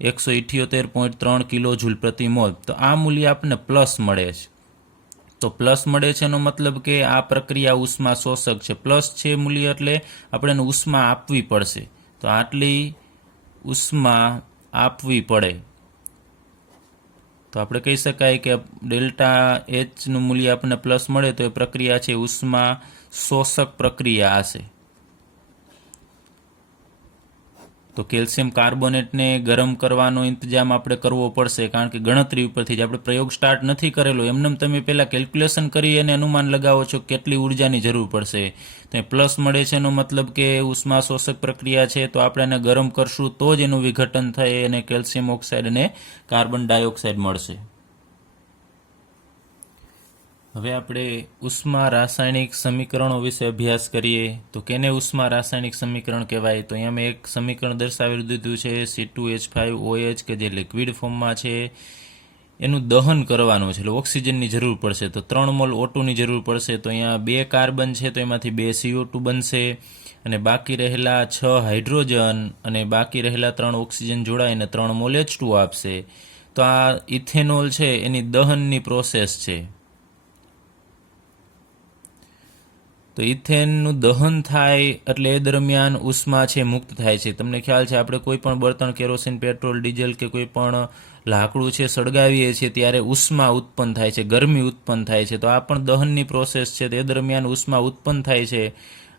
178.3 કિલો જૂલ પ્રતિ મોલ. તો આ મૂલ્ય આપણને પ્લસ મળે છે. તો પ્લસ મળે છે એનો મતલબ કે આ પ્રક્રિયા ઉષ્મા શોષક છે. પ્લસ છે મૂલ્ય એટલે આપણે એને ઉષ્મા આપવી પડશે. તો આટલી ઉષ્મા આપવી પડે. તો આપણે કહી શકાય કે ડેલ્ટા Hનું મૂલ્ય આપણને પ્લસ મળે તો એ પ્રક્રિયા છે ઉષ્મા શોષક પ્રક્રિયા હશે. તો કેલ્શિયમ કાર્બોનેટને ગરમ કરવાનો ઇંતજામ આપણે કરવો પડશે, કારણ કે ગણતરી ઉપરથી જ આપણે પ્રયોગ સ્ટાર્ટ નથી કરેલો, એમને તમે પહેલાં કેલ્ક્યુલેશન કરી અને અનુમાન લગાવો છો કેટલી ઉર્જાની જરૂર પડશે. તો પ્લસ મળે છે એનો મતલબ કે ઉષ્મા શોષક પ્રક્રિયા છે, તો આપણે એને ગરમ કરશું તો જ એનું વિઘટન થાય અને કેલ્શિયમ ઓક્સાઇડ અને કાર્બન ડાયોક્સાઇડ મળશે. હવે આપણે ઉષ્મા રાસાયણિક સમીકરણો વિશે અભ્યાસ કરીએ. તો કેને ઉષ્મા રાસાયણિક સમીકરણ કહેવાય? તો અહીંયા મેં એક સમીકરણ દર્શાવી દીધું છે C2H5OH કે જે લિક્વિડ ફોર્મમાં છે. એનું દહન કરવાનું છે એટલે ઓક્સિજનની જરૂર પડશે, તો 3 મોલ O2ની જરૂર પડશે. તો અહીંયા 2 કાર્બન છે તો એમાંથી 2 CO2 બનશે અને બાકી રહેલા 6 હાઇડ્રોજન અને બાકી રહેલા 3 ઓક્સિજન જોડાઈને 3 મોલ H2 આપશે. તો આ ઇથેનોલ છે એની દહનની પ્રોસેસ છે. તો ઇથેનનું દહન થાય એટલે એ દરમિયાન ઉષ્મા છે મુક્ત થાય છે. તમને ખ્યાલ છે આપણે કોઈ પણ બળતણ, કેરોસીન, પેટ્રોલ, ડીઝલ કે કોઈ પણ લાકડું છે સળગાવીએ છીએ ત્યારે ઉષ્મા ઉત્પન્ન થાય છે, ગરમી ઉત્પન્ન થાય છે. તો આ પણ દહનની પ્રોસેસ છે, તે દરમિયાન ઉષ્મા ઉત્પન્ન થાય છે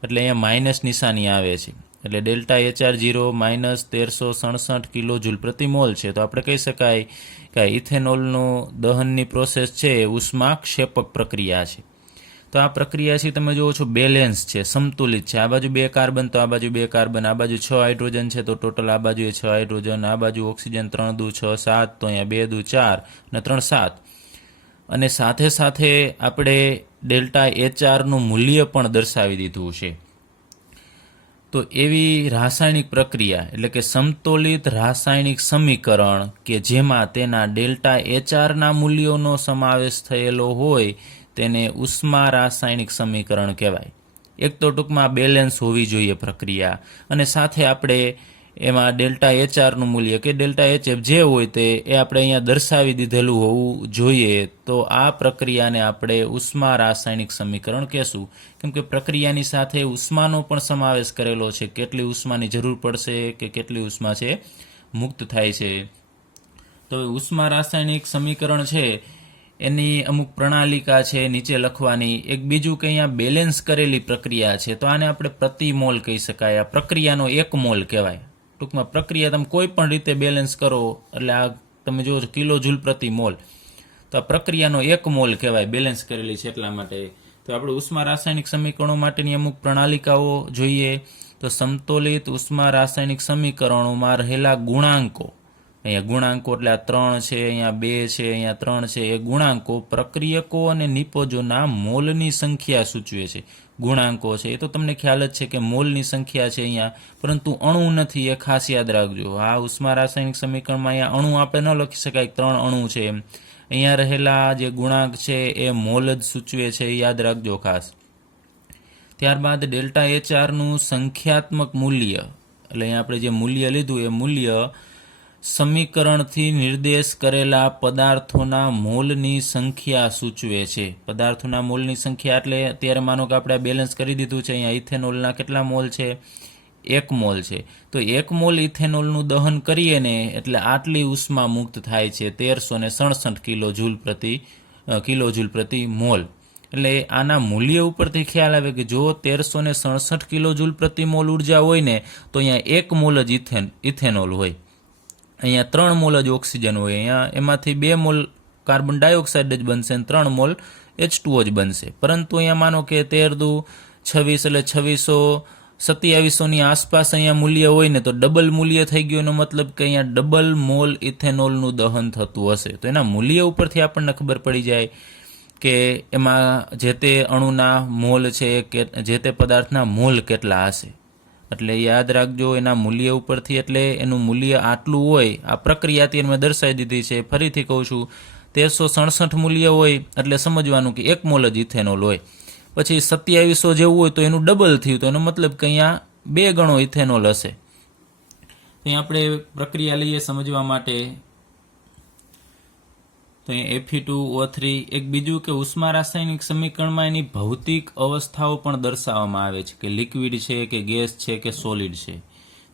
એટલે અહીંયા માઇનસ નિશાની આવે છે. એટલે ડેલ્ટા HR0 -1367 કિલો જૂલ પ્રતિ મોલ છે. તો આપણે કહી શકાય કે ઇથેનોલનો દહનની પ્રોસેસ છે એ ઉષ્મા ક્ષેપક પ્રક્રિયા છે. તો આ પ્રક્રિયા છે તમે જુઓ છો બેલેન્સ છે, સંતુલિત છે. આ બાજુ 2 કાર્બન તો આ બાજુ 2 કાર્બન, આ બાજુ 6 હાઇડ્રોજન છે તો ટોટલ આ બાજુ 6 હાઇડ્રોજન, આ બાજુ ઓક્સિજન 3 દુ 6 7, તો અહીંયા 2 દુ 4 અને 3 7. અને સાથે સાથે આપણે ડેલ્ટા HR નું મૂલ્ય પણ દર્શાવી દીધું છે. તો એવી રાસાયણિક પ્રક્રિયા એટલે કે સમતોલિત રાસાયણિક સમીકરણ કે જેમાં તેના ડેલ્ટા HRના મૂલ્યોનો સમાવેશ થયેલો હોય તેને ઉષ્મા રાસાયણિક સમીકરણ કહેવાય. એક તો ટૂંકમાં બેલેન્સ હોવી જોઈએ પ્રક્રિયા, અને સાથે આપણે એમાં ડેલ્ટા HR મૂલ્ય કે ડેલ્ટા HF જે હોય તે એ આપણે અહીંયા દર્શાવી દીધેલું હોવું જોઈએ. તો આ પ્રક્રિયાને આપણે ઉષ્મા રાસાયણિક સમીકરણ કહેશું, કેમ કે પ્રક્રિયાની સાથે ઉષ્માનો પણ સમાવેશ કરેલો છે, કેટલી ઉષ્માની જરૂર પડશે કે કેટલી ઉષ્મા છે મુક્ત થાય છે. તો ઉષ્મા રાસાયણિક સમીકરણ છે એની અમુક પ્રણાલિકા છે નીચે લખવાની. એક બીજું કે અહીંયા બેલેન્સ કરેલી પ્રક્રિયા છે, તો આને આપણે પ્રતિ મોલ કહી શકાય. આ પ્રક્રિયાનો 1 મોલ કહેવાય. ટૂંકમાં પ્રક્રિયા તમે કોઈ પણ રીતે બેલેન્સ કરો એટલે આ તમે જુઓ છો કિલો જૂલ પ્રતિ મોલ, તો આ પ્રક્રિયાનો 1 મોલ કહેવાય, બેલેન્સ કરેલી છે એટલા માટે. તો આપણે ઉષ્મા રાસાયણિક સમીકરણો માટેની અમુક પ્રણાલિકાઓ જોઈએ તો સમતોલિત ઉષ્મા રાસાયણિક સમીકરણોમાં રહેલા ગુણાંકો, અહીંયા ગુણાંકો એટલે આ 3 છે, અહીંયા 2 છે, અહીંયા 3 છે, એ ગુણાંકો પ્રક્રિયકો અને નિપજોના મોલની સંખ્યા સૂચવે છે. ગુણાંકો છે એ તો તમને ખ્યાલ જ છે કે મોલની સંખ્યા છે અહીંયા, પરંતુ અણુ નથી, એ ખાસ યાદ રાખજો. આ ઉષ્મા રાસાયણિક સમીકરણમાં અહીંયા અણુ આપણે ન લખી શકાય, 3 અણુ છે એમ. અહીંયા રહેલા જે ગુણાંક છે એ મોલ જ સૂચવે છે, એ યાદ રાખજો ખાસ. ત્યારબાદ ડેલ્ટા HR નું સંખ્યાત્મક મૂલ્ય, એટલે અહીંયા આપણે જે મૂલ્ય લીધું એ મૂલ્ય સમીકરણથી નિર્દેશ કરેલા પદાર્થોના મોલની સંખ્યા સૂચવે છે. પદાર્થોના મોલની સંખ્યા એટલે અત્યારે માનો કે આપણે બેલેન્સ કરી દીધું છે. અહીંયા ઇથેનોલના કેટલા મોલ છે? 1 મોલ છે. તો 1 મોલ ઇથેનોલનું દહન કરીએ ને એટલે આટલી ઉષ્મા મુક્ત થાય છે, 1367 કિલોજૂલ પ્રતિ મોલ. એટલે આના મૂલ્ય ઉપરથી ખ્યાલ આવે કે જો 1367 કિલોજૂલ પ્રતિ મોલ ઉર્જા હોય ને તો અહીંયા 1 મોલ જ ઇથેનોલ હોય, અહીંયા 3 મોલ જ ઓક્સિજન હોય, અહીંયા એમાંથી 2 મોલ કાર્બન ડાયોક્સાઇડ જ બનશે અને 3 મોલ H2O જ બનશે. પરંતુ અહીંયા માનો કે 13 દુ 26 એટલે 2700-ની આસપાસ અહીંયા મૂલ્ય હોય ને તો ડબલ મૂલ્ય થઈ ગયું. એનો મતલબ કે અહીંયા ડબલ મોલ ઇથેનોલનું દહન થતું હશે. તો એના મૂલ્ય ઉપરથી આપણને ખબર પડી જાય કે એમાં જે તે અણુના મોલ છે કે જે તે પદાર્થના મોલ કેટલા હશે. એટલે યાદ રાખજો એના મૂલ્ય ઉપરથી, એટલે એનું મૂલ્ય આટલું હોય. આ પ્રક્રિયા અત્યારે મેં દર્શાવી દીધી છે, ફરીથી કહું છું. 1367 મૂલ્ય હોય એટલે સમજવાનું કે 1 મોલ જ ઇથેનોલ હોય. પછી 2700 જેવું હોય તો એનું ડબલ થયું, તો એનો મતલબ કે અહીંયા 2 ગણો ઇથેનોલ હશે. અહીં આપણે પ્રક્રિયા લઈએ સમજવા માટે. તો અહીં Fe2O3 એક બીજું કે ઉષ્મા રાસાયણિક સમીકરણમાં એની ભૌતિક અવસ્થાઓ પણ દર્શાવવામાં આવે છે કે લિક્વિડ છે કે ગેસ છે કે સોલિડ છે.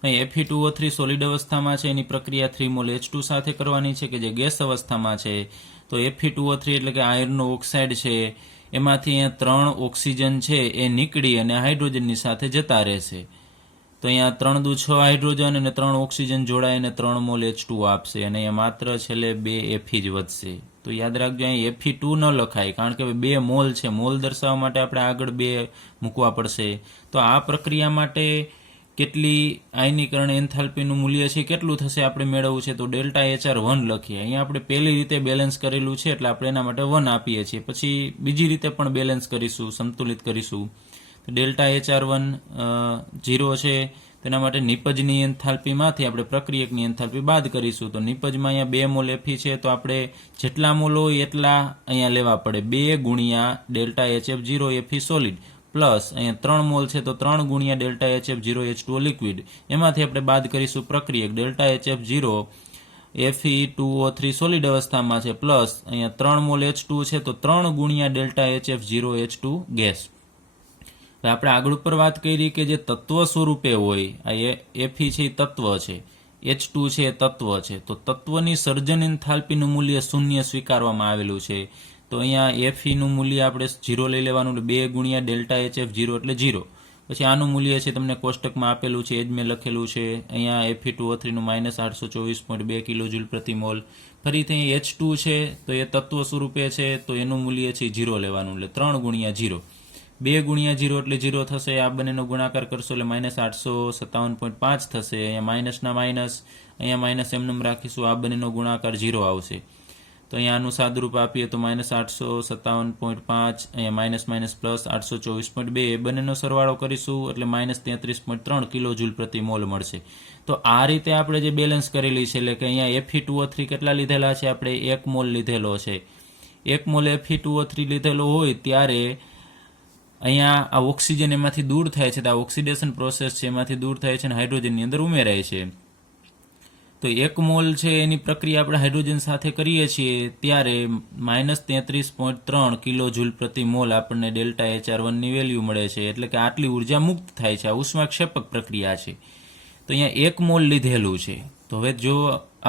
અહીં Fe2O3 સોલિડ અવસ્થામાં છે, એની પ્રક્રિયા 3 મોલ H2 સાથે કરવાની છે, કે જે ગેસ અવસ્થામાં છે તો Fe2O3 એટલે કે આયર્નનો ઓક્સાઇડ છે, એમાંથી અહીંયા 3 ઓક્સિજન છે એ નીકળી અને હાઇડ્રોજનની સાથે જતા રહેશે. તો અહીંયા 3 દુ 6 હાઇડ્રોજન અને 3 ઓક્સિજન જોડાઈને 3 મોલ H2 આપશે, અને અહીંયા માત્ર છેલ્લે 2 Fe જ વધશે. તો યાદ રાખજો અહીં Fe2 ન લખાય, કારણ કે 2 મોલ છે. મોલ દર્શાવવા માટે આપણે આગળ 2 મૂકવા પડશે. તો આ પ્રક્રિયા માટે કેટલી આયનીકરણ એન્થાલ્પીનું મૂલ્ય છે કેટલું થશે આપણે મેળવવું છે, તો ડેલ્ટા HR1 લખીએ. અહીંયા આપણે પહેલી રીતે બેલેન્સ કરેલું છે એટલે આપણે એના માટે 1 આપીએ છીએ. પછી બીજી રીતે પણ બેલેન્સ કરીશું, સંતુલિત કરીશું. તો ડેલ્ટા HR1 0 છે, તેના માટે નિપજની એન્થાલ્પીમાંથી આપણે પ્રક્રિયકની એન્થાલ્પી બાદ કરીશું. તો નિપજમાં અહીંયા 2 મોલ Fe છે, તો આપણે જેટલા મોલ હોય એટલા અહીંયા લેવા પડે. 2 ગુણ્યા delta HF0 Fe solid plus અહીંયા 3 મોલ છે તો 3 ગુણ્યા ડેલ્ટા HF0 H2O લિક્વિડ. એમાંથી આપણે બાદ કરીશું પ્રક્રિયક. ડેલ્ટા HF0 Fe2O3 સોલિડ અવસ્થામાં છે, પ્લસ અહીંયા 3 મોલ H2 છે તો 3 ગુણ્યા ડેલ્ટા HF0 H2 ગેસ. આપણે આગળ ઉપર વાત કરી કે જે તત્વ સ્વરૂપે હોય, આ Fe છે એ તત્વ છે, H2 છે એ તત્વ છે, તો તત્વની સર્જન એન્થાલ્પીનું મૂલ્ય 0 સ્વીકારવામાં આવેલું છે. તો અહીંયા Feનું મૂલ્ય આપણે 0 લઈ લેવાનું, 2 ગુણ્યા ડેલ્ટા HF0 એટલે 0. પછી આનું મૂલ્ય છે તમને કોષ્ટકમાં આપેલું છે, એ જ મેં લખેલું છે. અહીંયા Fe2O3નું -824.2 કિલોજૂલ પ્રતિ મોલ. ફરીથી અહીં H2 છે તો એ તત્વ સ્વરૂપે છે, તો એનું મૂલ્ય છે 0 લેવાનું, એટલે 3 ગુણ્યા 0. 2 ગુણ્યા 0 એટલે 0 થશે. આ બંનેનો ગુણાકાર કરશો એટલે -857.5 થશે. અહીંયા માઇનસના માઇનસ, અહીંયા માઇનસ એમનેમ રાખીશું, આ બંનેનો ગુણાકાર 0 આવશે. તો અહીંયા આનું સાદુરૂપ આપીએ તો -857.5, અહીંયા માઇનસ માઇનસ પ્લસ 824.2, એ બંનેનો સરવાળો કરીશું એટલે -33.3 કિલોજૂલ પ્રતિ મોલ મળશે. તો આ રીતે આપણે જે બેલેન્સ કરેલી છે, એટલે કે અહીંયા Fe2O3 કેટલા લીધેલા છે આપણે? 1 મોલ લીધેલો છે. 1 મોલ Fe2O3 લીધેલો હોય ત્યારે અહીંયા આ ઓક્સિજન એમાંથી દૂર થાય છે, તો આ ઓક્સિડેશન પ્રોસેસ છે એમાંથી દૂર થાય છે અને હાઇડ્રોજનની અંદર ઉમેરાય છે. તો 1 મોલ છે એની પ્રક્રિયા આપણે હાઇડ્રોજન સાથે કરીએ છીએ ત્યારે -33.3 કિલોજૂલ પ્રતિ મોલ આપણને ડેલ્ટા HR1ની વેલ્યુ મળે છે. એટલે કે આટલી ઉર્જા મુક્ત થાય છે. આ ઉષ્માક્ષેપક પ્રક્રિયા છે. તો અહીંયા 1 મોલ લીધેલું છે. તો હવે જો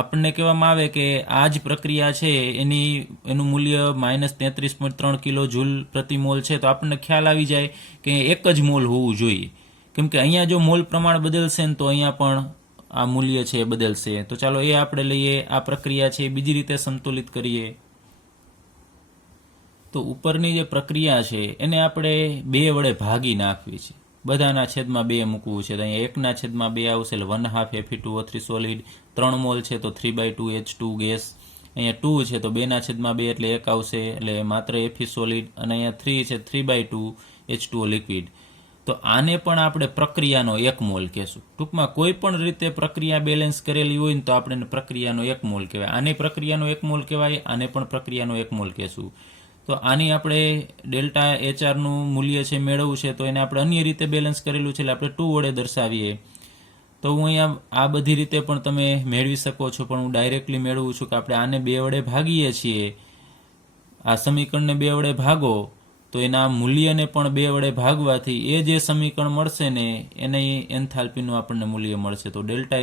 આપણને કહેવામાં આવે કે આ જ પ્રક્રિયા છે એનું મૂલ્ય -33.3 કિલોજૂલ પ્રતિ મોલ છે, તો આપણને ખ્યાલ આવી જાય કે 1 જ મોલ હોવું જોઈએ. કેમ કે અહીંયા જો મોલ પ્રમાણ બદલશે ને તો અહીંયા પણ આ મૂલ્ય છે એ બદલશે. તો ચાલો એ આપણે લઈએ. આ પ્રક્રિયા છે બીજી રીતે સંતુલિત કરીએ. તો ઉપરની જે પ્રક્રિયા છે એને આપણે 2 વડે ભાગી નાખવી છે. બધાના છેદમાં 2 મૂકવું છે. તો અહીંયા 1 ના છેદમાં 2 આવશે એટલે 1/2 Fe2O3 સોલિડ. 3 મોલ છે તો 3/2 H2 ગેસ. અહીંયા 2 છે તો 2 ના છેદમાં 2 એટલે 1 આવશે એટલે માત્ર Fe સોલિડ. અને અહીંયા 3 છે 3/2 H2O લિક્વિડ. તો આને પણ આપણે પ્રક્રિયાનો 1 મોલ કહેશું. ટૂંકમાં કોઈ પણ રીતે પ્રક્રિયા બેલેન્સ કરેલી હોય ને તો આપણે પ્રક્રિયાનો 1 મોલ કહેવાય. આને પ્રક્રિયાનો 1 મોલ કહેવાય, આને પણ પ્રક્રિયાનો 1 મોલ કહેશું. તો આની આપણે ડેલ્ટા HR નું મૂલ્ય છે મેળવવું છે તો એને આપણે અન્ય રીતે બેલેન્સ કરેલું છે એટલે આપણે 2 વડે દર્શાવીએ. તો હું અહીંયા આ બધી રીતે પણ તમે મેળવી શકો છો, પણ હું ડાયરેક્ટલી મેળવું છું કે આપણે આને 2 વડે ભાગીએ છીએ. આ સમીકરણને 2 વડે ભાગો તો એના મૂલ્યને પણ 2 વડે ભાગવાથી એ જે સમીકરણ મળશે ને એને એન્થાલ્પીનું આપણને મૂલ્ય મળશે. તો ડેલ્ટા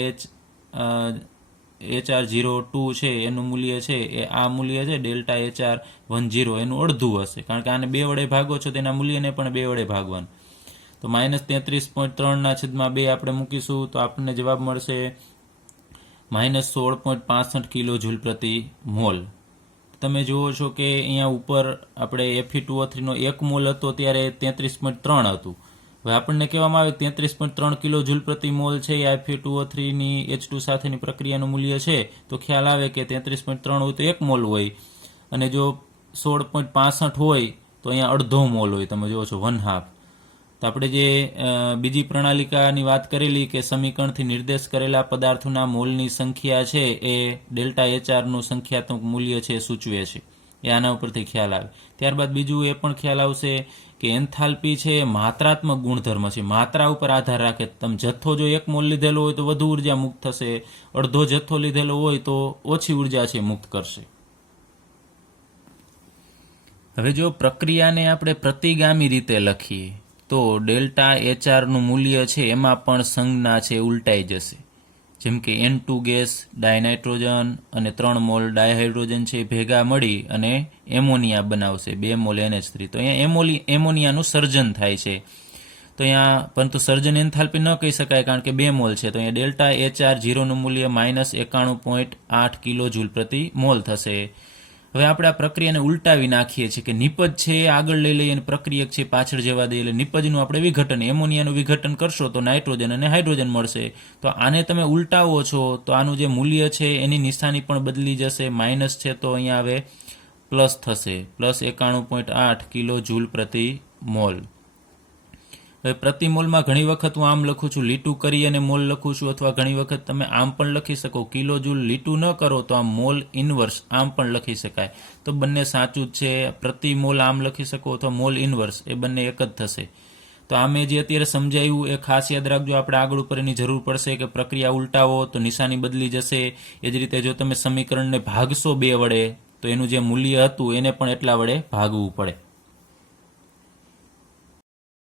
HR02 છે એનું મૂલ્ય છે એ આ મૂલ્ય છે ડેલ્ટા HR10 એનું અડધું હશે, કારણ કે આને 2 વડે ભાગો છો તેના મૂલ્યને પણ 2 વડે ભાગવાનું. તો -33.3 ના છેદમાં 2 આપણે મૂકીશું તો આપણને જવાબ મળશે -16.65 કિલો જૂલ પ્રતિ મોલ. તમે જુઓ છો કે અહીંયા ઉપર આપણે Fe2O3 નો 1 મોલ હતો ત્યારે 33.3 હતું. હવે આપણને કહેવામાં આવે 33.3 કિલો જૂલ પ્રતિ મોલ છે એ Fe2O3 ની H2 સાથેની પ્રક્રિયાનું મૂલ્ય છે, તો ખ્યાલ આવે કે 33.3 હોય તો 1 મોલ હોય, અને જો 16.65 હોય તો અહીંયા અડધો મોલ હોય. તમે જુઓ છો 1/2. તો આપણે જે બીજી પ્રણાલિકાની વાત કરેલી કે સમીકરણથી નિર્દેશ કરેલા પદાર્થોના મોલની સંખ્યા છે એ ડેલ્ટા HR નું સંખ્યાત્મક મૂલ્ય છે સૂચવે છે, એ આના ઉપરથી ખ્યાલ આવે. ત્યારબાદ બીજું એ પણ ખ્યાલ આવશે કે એન્થાલ્પી છે માત્રાત્મક ગુણધર્મ છે, માત્રા ઉપર આધાર રાખે. તમે જથ્થો જો 1 મોલ લીધેલો હોય તો વધુ ઉર્જા મુક્ત થશે, અડધો જથ્થો લીધેલો હોય તો ઓછી ઉર્જા છે મુક્ત કરશે. હવે જો પ્રક્રિયાને આપણે પ્રતિગામી રીતે લખીએ તો ડેલ્ટા HR નું મૂલ્ય છે એમાં પણ સંજ્ઞા છે ઉલટાઈ જશે. જેમ કે N2 ગેસ, ડાયનાઇટ્રોજન અને 3 મોલ ડાયહાઇડ્રોજન છે ભેગા મળી અને એમોનિયા બનાવશે, 2 મોલ NH3. તો અહીંયા એમોનિયાનું સર્જન થાય છે. તો અહીંયા પરંતુ સર્જન એન્થાલ્પી ન કહી શકાય કારણ કે 2 મોલ છે. તો અહીંયા ડેલ્ટા HR0 નું મૂલ્ય -91.8 કિલો જૂલ પ્રતિ મોલ થશે. હવે આપણે આ પ્રક્રિયાને ઉલટાવી નાખીએ છીએ કે નિપજ છે એ આગળ લઈ લઈએ અને પ્રક્રિયક છે પાછળ જવા દઈએ. એટલે નિપજનું આપણે વિઘટન, એમોનિયાનું વિઘટન કરશો તો નાઇટ્રોજન અને હાઇડ્રોજન મળશે. તો આને તમે ઉલટાવો છો તો આનું જે મૂલ્ય છે એની નિશાની પણ બદલી જશે. માઇનસ છે તો અહીંયા હવે પ્લસ થશે, +91.8 કિલો જૂલ પ્રતિ મોલ. હવે પ્રતિ મોલમાં ઘણી વખત હું આમ લખું છું, લીટું કરી અને મોલ લખું છું, અથવા ઘણી વખત તમે આમ પણ લખી શકો. કિલો જૂલ લીટું ન કરો તો આમ મોલ ઇનવર્સ આમ પણ લખી શકાય. તો બંને સાચું જ છે. પ્રતિ મોલ આમ લખી શકો અથવા મોલ ઇનવર્સ, એ બંને એક જ થશે. તો આ મેં જે અત્યારે સમજાવ્યું એ ખાસ યાદ રાખજો. આપણે આગળ ઉપર એની જરૂર પડશે કે પ્રક્રિયા ઉલટાવો તો નિશાની બદલી જશે. એ જ રીતે જો તમે સમીકરણને ભાગશો 2 વડે તો એનું જે મૂલ્ય હતું એને પણ એટલા વડે ભાગવું પડે.